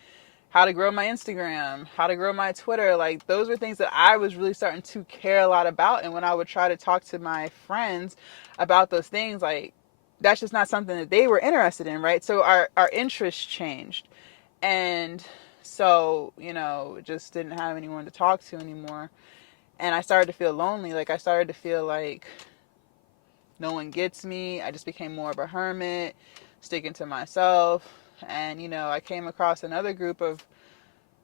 how to grow my Instagram, how to grow my Twitter. Like, those were things that I was really starting to care a lot about. And when I would try to talk to my friends about those things, like, that's just not something that they were interested in, right? So our interests changed. And so, just didn't have anyone to talk to anymore. And I started to feel lonely. Like, I started to feel like no one gets me. I just became more of a hermit, sticking to myself. And, I came across another group of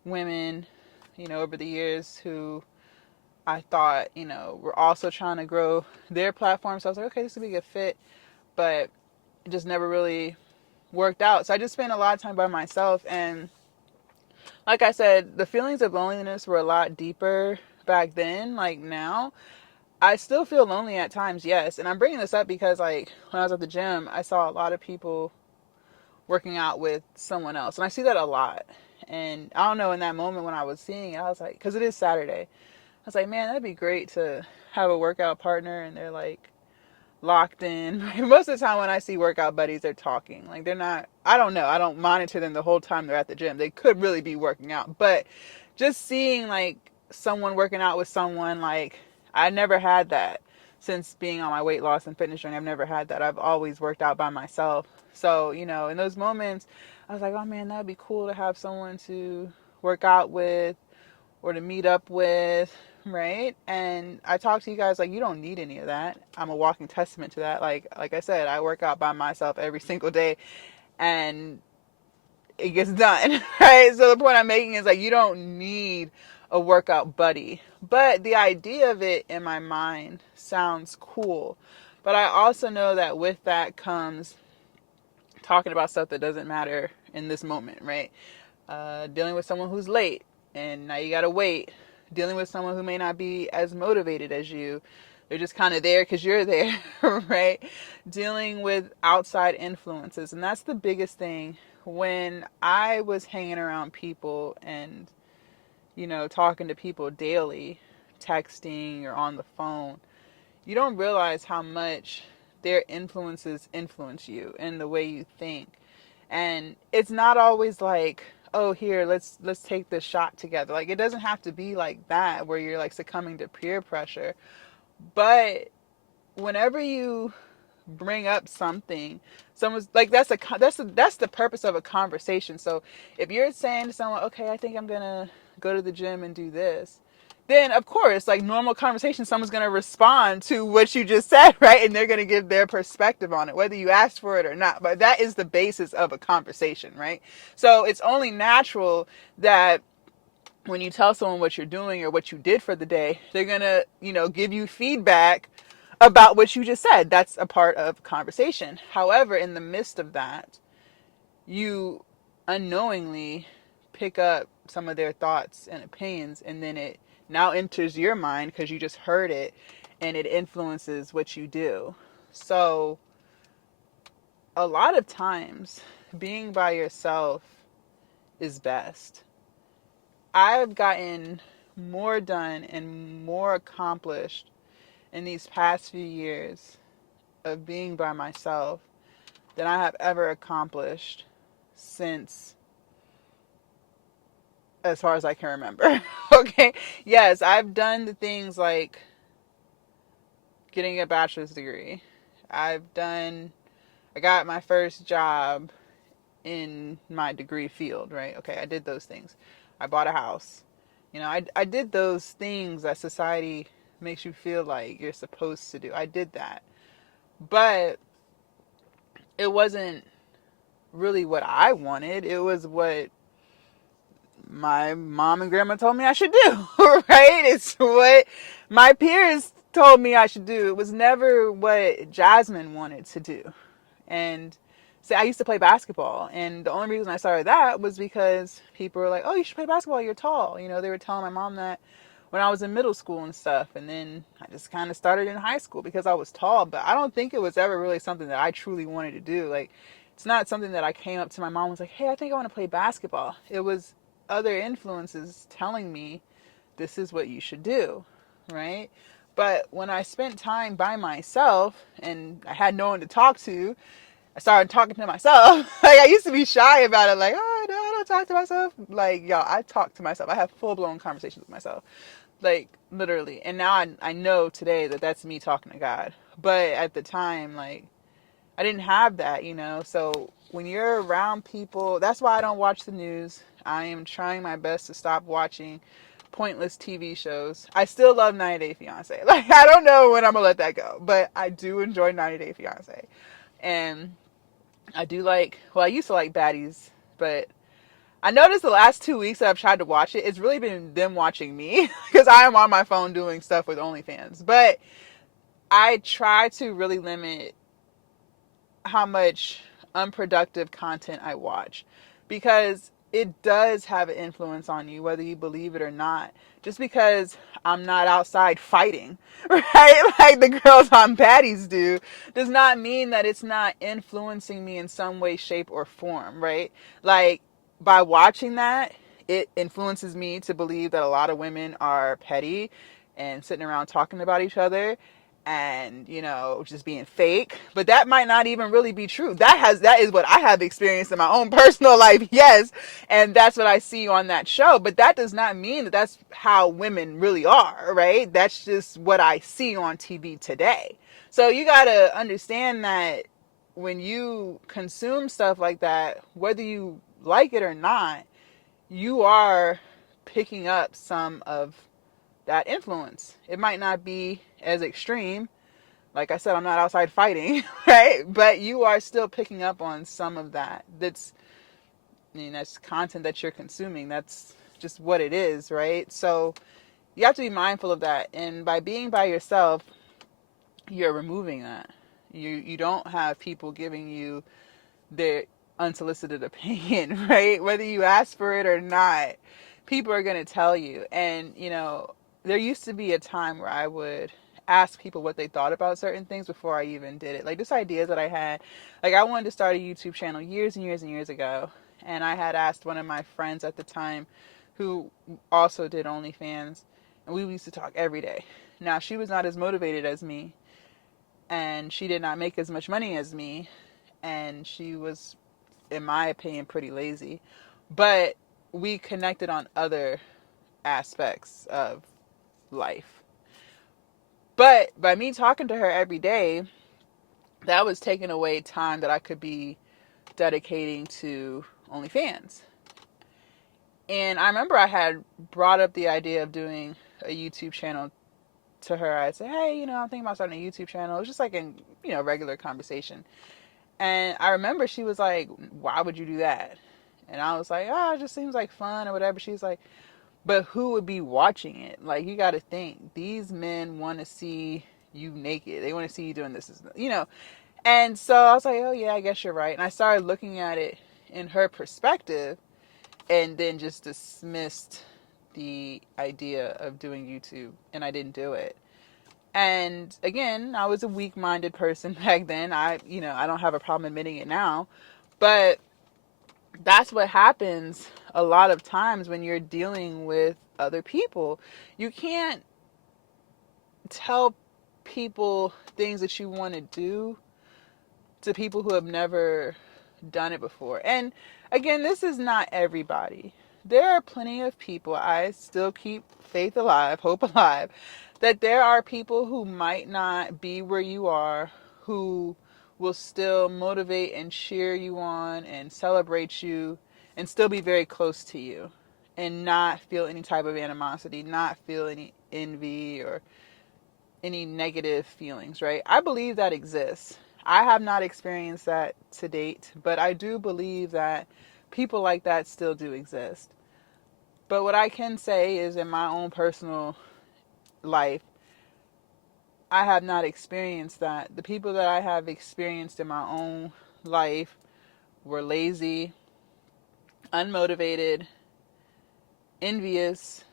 women, over the years who I thought, were also trying to grow their platform. So I was like, okay, this would be a good fit. But it just never really worked out. So I just spent a lot of time by myself. And like I said, the feelings of loneliness were a lot deeper back then. Like, now, I still feel lonely at times, yes. And I'm bringing this up because, like, when I was at the gym, I saw a lot of people working out with someone else. And I see that a lot. And I don't know, in that moment when I was seeing it, I was like, because it is Saturday, I was like, man, that'd be great to have a workout partner. And they're like locked in. Most of the time when I see workout buddies, they're talking. Like, they're not, I don't know. I don't monitor them the whole time they're at the gym. They could really be working out. But just seeing, like, someone working out with someone, like, I never had that since being on my weight loss and fitness journey. I've never had that. I've always worked out by myself. So, in those moments, I was like, oh man, that'd be cool to have someone to work out with or to meet up with, right? And I talk to you guys like, you don't need any of that. I'm a walking testament to that. Like I said, I work out by myself every single day, and it gets done, right? So the point I'm making is, like, you don't need a workout buddy. But the idea of it in my mind sounds cool. But I also know that with that comes talking about stuff that doesn't matter in this moment, right? Dealing with someone who's late and now you gotta wait. Dealing with someone who may not be as motivated as you. They're just kind of there because you're there, right? Dealing with outside influences. And that's the biggest thing. When I was hanging around people and, talking to people daily, texting or on the phone, you don't realize how much their influences influence you and the way you think. And it's not always like, oh, here, let's take this shot together. Like, it doesn't have to be like that where you're like succumbing to peer pressure. But whenever you bring up something, someone's like, that's the purpose of a conversation. So if you're saying to someone, okay, I think I'm gonna go to the gym and do this, then of course, like normal conversation, someone's gonna respond to what you just said, right? And they're gonna give their perspective on it, whether you asked for it or not. But that is the basis of a conversation, right? So it's only natural that when you tell someone what you're doing or what you did for the day, they're gonna, give you feedback about what you just said. That's a part of conversation. However, in the midst of that, you unknowingly pick up some of their thoughts and opinions, and then it now enters your mind because you just heard it, and it influences what you do. So a lot of times being by yourself is best. I've gotten more done and more accomplished in these past few years of being by myself than I have ever accomplished since, as far as I can remember. Okay. Yes, I've done the things like getting a bachelor's degree. I got my first job in my degree field, right? Okay, I did those things. I bought a house. I did those things that society makes you feel like you're supposed to do. I did that. But it wasn't really what I wanted. It was what my mom and grandma told me I should do, right? It's what my peers told me I should do. It was never what Jasmine wanted to do. And see, I used to play basketball, and the only reason I started that was because people were like, "Oh, you should play basketball. You're tall." You know, they were telling my mom that when I was in middle school and stuff. And then I just kind of started in high school because I was tall. But I don't think it was ever really something that I truly wanted to do. Like, it's not something that I came up to my mom and was like, "Hey, I think I want to play basketball." It was other influences telling me this is what you should do, right? But when I spent time by myself and I had no one to talk to, I started talking to myself. Like, I used to be shy about it. Like, oh, no, I don't talk to myself. Like, y'all, I talk to myself. I have full blown conversations with myself. Like, literally. And now I know today that that's me talking to God. But at the time, like, I didn't have that, you know? So when you're around people, that's why I don't watch the news. I am trying my best to stop watching pointless TV shows. I still love 90 Day Fiance. Like, I don't know when I'm gonna let that go, but I do enjoy 90 Day Fiance. And I do like, well, I used to like baddies, but I noticed the last 2 weeks that I've tried to watch it, it's really been them watching me because I am on my phone doing stuff with OnlyFans. But I try to really limit how much unproductive content I watch because it does have an influence on you, whether you believe it or not. Just because I'm not outside fighting, right? Like the girls on Baddies do, does not mean that it's not influencing me in some way, shape, or form, right? Like by watching that, it influences me to believe that a lot of women are petty and sitting around talking about each other and just being fake, but that might not even really be true. That is what I have experienced in my own personal life, yes, and that's what I see on that show. But that does not mean that that's how women really are, right? That's just what I see on TV today. So you got to understand that when you consume stuff like that, whether you like it or not, you are picking up some of that influence. It might not be as extreme. Like I said, I'm not outside fighting, right? But you are still picking up on some of that. That's content that you're consuming. That's just what it is, right? So you have to be mindful of that. And by being by yourself, you're removing that. You don't have people giving you their unsolicited opinion, right? Whether you ask for it or not, people are going to tell you. And, there used to be a time where I would ask people what they thought about certain things before I even did it. Like, just ideas that I had. Like, I wanted to start a YouTube channel years and years and years ago. And I had asked one of my friends at the time who also did OnlyFans. And we used to talk every day. Now, she was not as motivated as me. And she did not make as much money as me. And she was, in my opinion, pretty lazy. But we connected on other aspects of life. But by me talking to her every day, that was taking away time that I could be dedicating to OnlyFans. And I remember I had brought up the idea of doing a YouTube channel to her. I'd say, hey, I'm thinking about starting a YouTube channel. It was just like in, regular conversation. And I remember she was like, why would you do that? And I was like, oh, it just seems like fun or whatever. She's like, but who would be watching it? Like, you got to think. These men want to see you naked. They want to see you doing this. And so I was like, oh, yeah, I guess you're right. And I started looking at it in her perspective and then just dismissed the idea of doing YouTube. And I didn't do it. And again, I was a weak-minded person back then. I don't have a problem admitting it now. But that's what happens a lot of times when you're dealing with other people. You can't tell people things that you want to do to people who have never done it before. And again, this is not everybody. There are plenty of people, I still keep faith alive, hope alive, that there are people who might not be where you are, who will still motivate and cheer you on and celebrate you and still be very close to you and not feel any type of animosity, not feel any envy or any negative feelings, right? I believe that exists. I have not experienced that to date, but I do believe that people like that still do exist. But what I can say is, in my own personal life, I have not experienced that. The people that I have experienced in my own life were lazy, unmotivated, envious,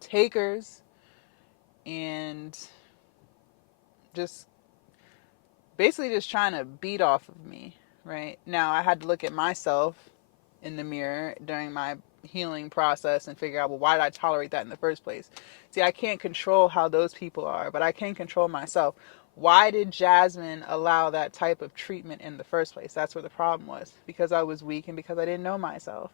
takers, and just basically just trying to beat off of me, right? Now, I had to look at myself in the mirror during my healing process and figure out, well, why did I tolerate that in the first place? See, I can't control how those people are, but I can control myself. Why did Jasmine allow that type of treatment in the first place? That's where the problem was. Because I was weak and because I didn't know myself.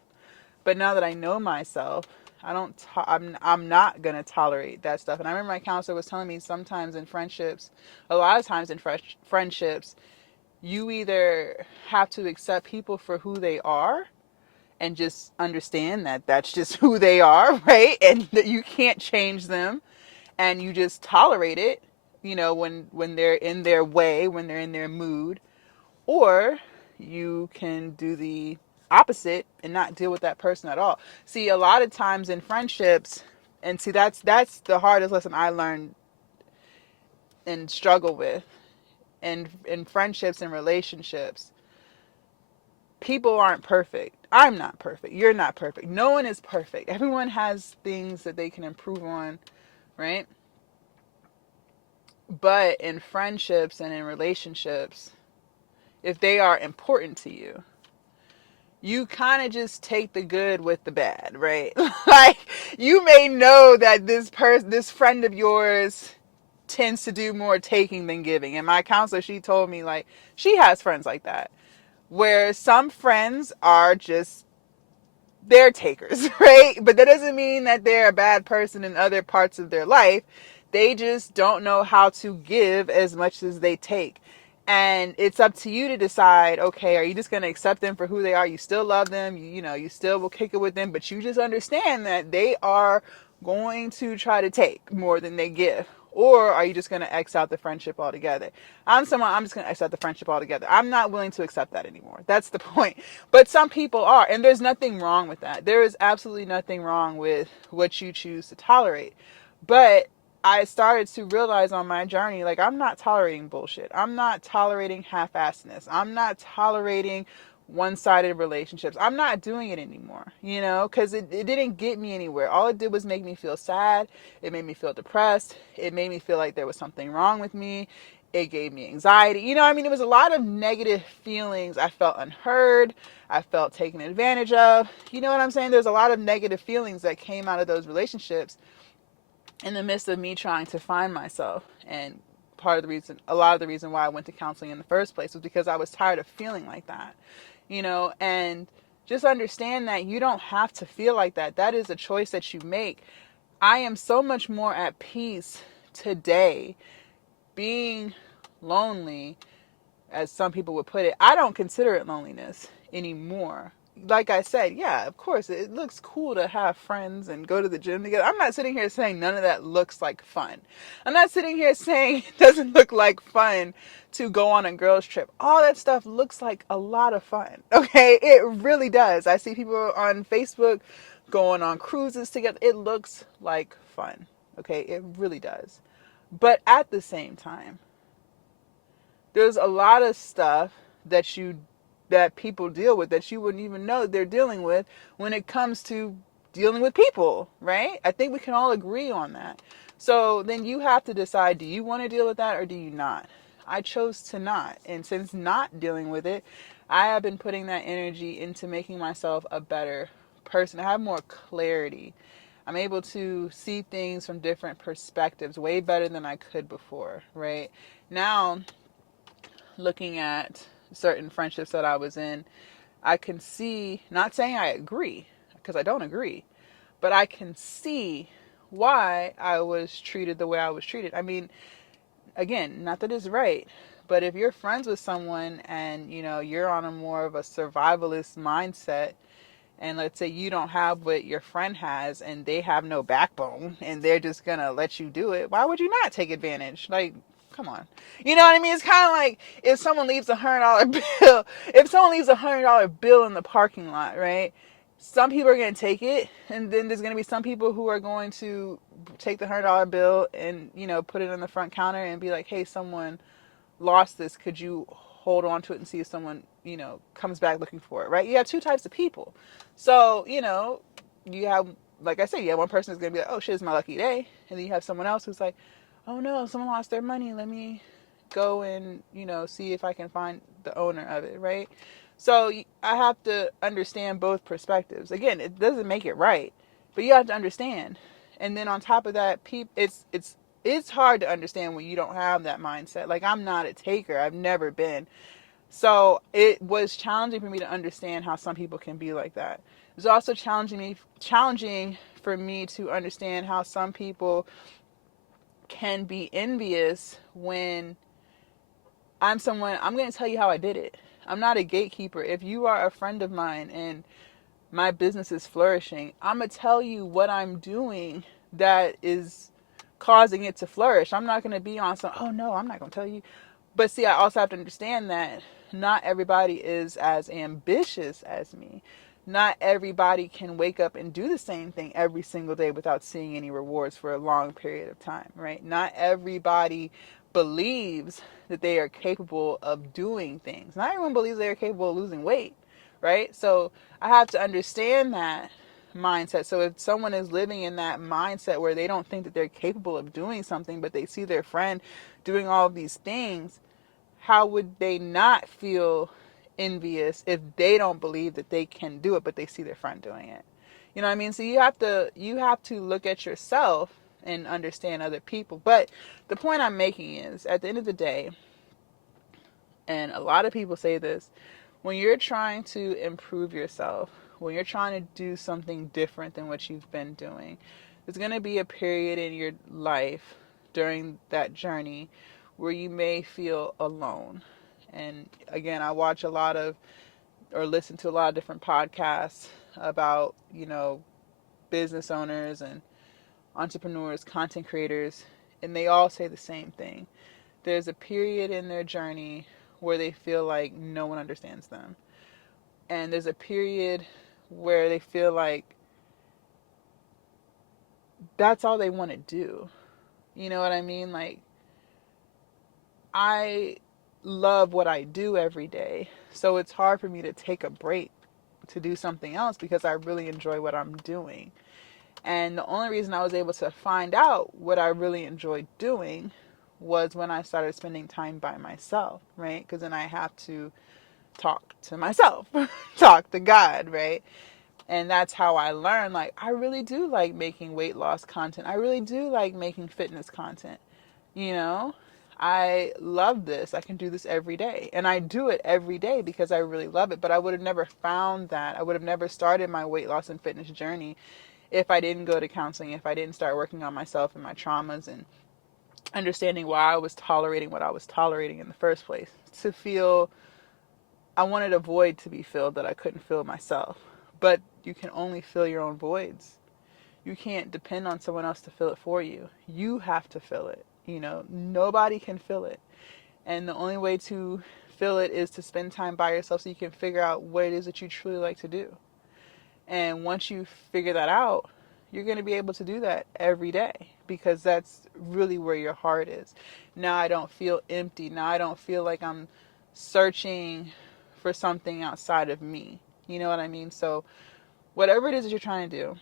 But now that I know myself, I'm not gonna tolerate that stuff. And I remember my counselor was telling me, sometimes in friendships, a lot of times in friendships, you either have to accept people for who they are and just understand that that's just who they are, right? And that you can't change them, and you just tolerate it, when they're in their way, when they're in their mood. Or you can do the opposite and not deal with that person at all. See, a lot of times in friendships, and see, that's the hardest lesson I learned and struggle with in friendships and relationships. People aren't perfect. I'm not perfect. You're not perfect. No one is perfect. Everyone has things that they can improve on, right? But in friendships and in relationships, if they are important to you, you kind of just take the good with the bad, right? Like, you may know that this friend of yours tends to do more taking than giving. And my counselor, she told me, like, she has friends like that, where some friends are just, they're takers, right? But that doesn't mean that they're a bad person in other parts of their life. They just don't know how to give as much as they take. And it's up to you to decide, okay, are you just going to accept them for who they are? You still love them, you still will kick it with them, but you just understand that they are going to try to take more than they give. Or are you just going to X out the friendship altogether? I'm just going to X out the friendship altogether. I'm not willing to accept that anymore. That's the point. But some people are, and there's nothing wrong with that. There is absolutely nothing wrong with what you choose to tolerate. But I started to realize on my journey, like, I'm not tolerating bullshit. I'm not tolerating half-assedness. I'm not tolerating one-sided relationships. I'm not doing it anymore, because it didn't get me anywhere. All it did was make me feel sad. It made me feel depressed. It made me feel like there was something wrong with me. It gave me anxiety. It was a lot of negative feelings. I felt unheard. I felt taken advantage of. You know what I'm saying? There's a lot of negative feelings that came out of those relationships in the midst of me trying to find myself. And a lot of the reason why I went to counseling in the first place was because I was tired of feeling like that, and just understand that you don't have to feel like that. That is a choice that you make. I am so much more at peace today being lonely, as some people would put it. I don't consider it loneliness anymore. Like I said, yeah, of course, it looks cool to have friends and go to the gym together. I'm not sitting here saying none of that looks like fun. I'm not sitting here saying it doesn't look like fun to go on a girls trip. All that stuff looks like a lot of fun. Okay, it really does. I see people on Facebook going on cruises together. It looks like fun. Okay, it really does. But at the same time, there's a lot of stuff that people deal with that you wouldn't even know they're dealing with when it comes to dealing with people, right? I think we can all agree on that. So then you have to decide, do you want to deal with that or do you not? I chose to not. And since not dealing with it, I have been putting that energy into making myself a better person. I have more clarity. I'm able to see things from different perspectives way better than I could before, right? Now, looking at certain friendships that I was in, I can see, not saying I agree, because I don't agree, but I can see why I was treated the way I was treated. Again, not that it's right, but if you're friends with someone and, you're on a more of a survivalist mindset, and let's say you don't have what your friend has and they have no backbone and they're just gonna let you do it, why would you not take advantage? Like, come on. You know what I mean? It's kind of like if someone leaves $100 bill, if someone leaves $100 bill in the parking lot, right? Some people are going to take it, and then there's going to be some people who are going to take the $100 bill and, you know, put it on the front counter and be like, hey, someone lost this. Could you hold on to it and see if someone, you know, comes back looking for it, right? You have two types of people. So, you know, you have, like I said, you have one person who's going to be like, oh, shit, it's my lucky day. And then you have someone else who's like, oh, no, someone lost their money. Let me go and, you know, see if I can find the owner of it, right? So I have to understand both perspectives. Again, it doesn't make it right, but you have to understand. And then on top of that, it's hard to understand when you don't have that mindset. Like, I'm not a taker. I've never been. So it was challenging for me to understand how some people can be like that. It was also challenging for me to understand how some people can be envious when I'm going to tell you how I did it. I'm not a gatekeeper. If you are a friend of mine and my business is flourishing, I'm going to tell you what I'm doing that is causing it to flourish. I'm not going to be on some, oh no, I'm not going to tell you. But see, I also have to understand that not everybody is as ambitious as me. Not everybody can wake up and do the same thing every single day without seeing any rewards for a long period of time, right? Not everybody believes that they are capable of doing things. Not everyone believes they are capable of losing weight, right? So I have to understand that mindset. So if someone is living in that mindset where they don't think that they're capable of doing something, but they see their friend doing all of these things, how would they not feel envious if they don't believe that they can do it, but they see their friend doing it? You know what I mean? So you have to look at yourself and understand other people. But the point I'm making is, at the end of the day, and a lot of people say this, when you're trying to improve yourself, when you're trying to do something different than what you've been doing, there's going to be a period in your life during that journey where you may feel alone. And again, I watch a lot of, or listen to a lot of different podcasts about, you know, business owners and entrepreneurs, content creators, and they all say the same thing. There's a period in their journey where they feel like no one understands them. And there's a period where they feel like that's all they want to do. You know what I mean? Like, I love what I do every day. So it's hard for me to take a break to do something else because I really enjoy what I'm doing. And the only reason I was able to find out what I really enjoyed doing was when I started spending time by myself, right? Because then I have to talk to myself, talk to God, right? And that's how I learned, like, I really do like making weight loss content. I really do like making fitness content. You know, I love this. I can do this every day. And I do it every day because I really love it. But I would have never found that. I would have never started my weight loss and fitness journey if I didn't go to counseling, if I didn't start working on myself and my traumas and understanding why I was tolerating what I was tolerating in the first place. To feel, I wanted a void to be filled that I couldn't fill myself. But you can only fill your own voids. You can't depend on someone else to fill it for you. You have to fill it. You know, nobody can fill it. And the only way to fill it is to spend time by yourself so you can figure out what it is that you truly like to do. And once you figure that out, you're going to be able to do that every day because that's really where your heart is. Now I don't feel empty. Now I don't feel like I'm searching for something outside of me. You know what I mean? So whatever it is that you're trying to do,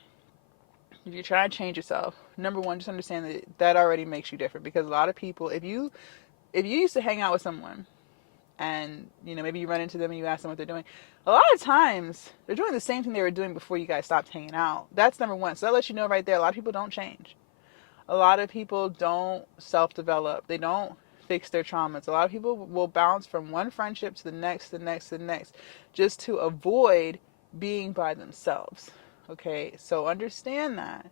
if you're trying to change yourself, number one, just understand that that already makes you different. Because a lot of people, if you used to hang out with someone and, you know, maybe you run into them and you ask them what they're doing, a lot of times they're doing the same thing they were doing before you guys stopped hanging out. That's number one. So that lets you know right there, a lot of people don't change. A lot of people don't self-develop. They don't fix their traumas. A lot of people will bounce from one friendship to the next, the next, the next, just to avoid being by themselves. Okay, so understand that.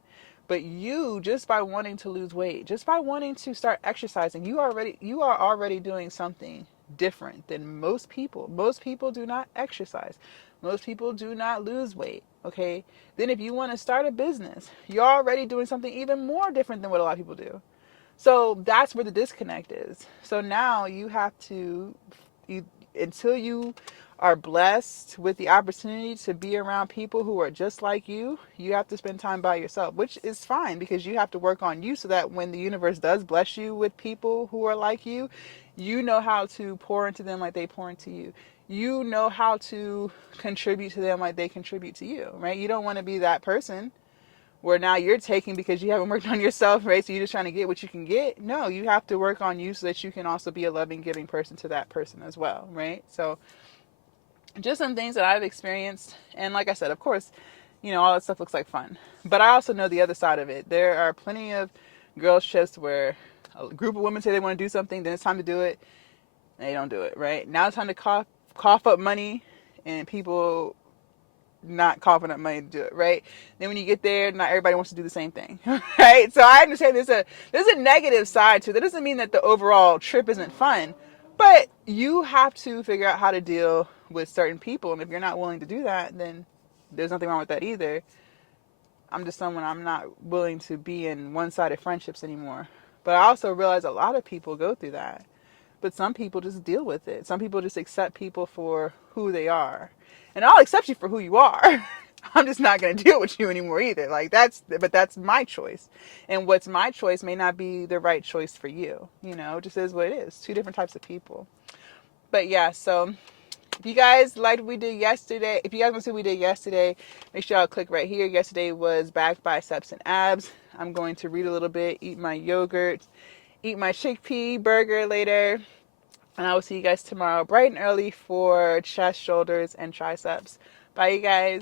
But you, just by wanting to lose weight, just by wanting to start exercising, you are already doing something different than most people. Most people do not exercise. Most people do not lose weight. Okay. Then if you want to start a business, you're already doing something even more different than what a lot of people do. So that's where the disconnect is. So now you have to, you, until you are blessed with the opportunity to be around people who are just like you have to spend time by yourself, which is fine because you have to work on you so that when the universe does bless you with people who are like you know how to pour into them like they pour into you. You know how to contribute to them like they contribute to you, right? You don't want to be that person where now you're taking because you haven't worked on yourself, right? So you're just trying to get what you can get. No, you have to work on you so that you can also be a loving, giving person to that person as well, right? So just some things that I've experienced. And like I said, of course, all that stuff looks like fun. But I also know the other side of it. There are plenty of girls' trips where a group of women say they want to do something, then it's time to do it, and they don't do it, right? Now it's time to cough up money, and people not coughing up money to do it, right? Then when you get there, not everybody wants to do the same thing, right? So I understand there's a negative side to it. That doesn't mean that the overall trip isn't fun, but you have to figure out how to deal with certain people, and if you're not willing to do that, then there's nothing wrong with that either. I'm not willing to be in one-sided friendships anymore. But I also realize a lot of people go through that. But some people just deal with it. Some people just accept people for who they are. And I'll accept you for who you are. I'm just not going to deal with you anymore either. But that's my choice. And what's my choice may not be the right choice for you. It just is what it is. Two different types of people. But yeah, so if you guys liked what we did yesterday, if you guys want to see what we did yesterday, make sure y'all click right here. Yesterday was back, biceps, and abs. I'm going to read a little bit, eat my yogurt, eat my chickpea burger later. And I will see you guys tomorrow bright and early for chest, shoulders, and triceps. Bye, you guys.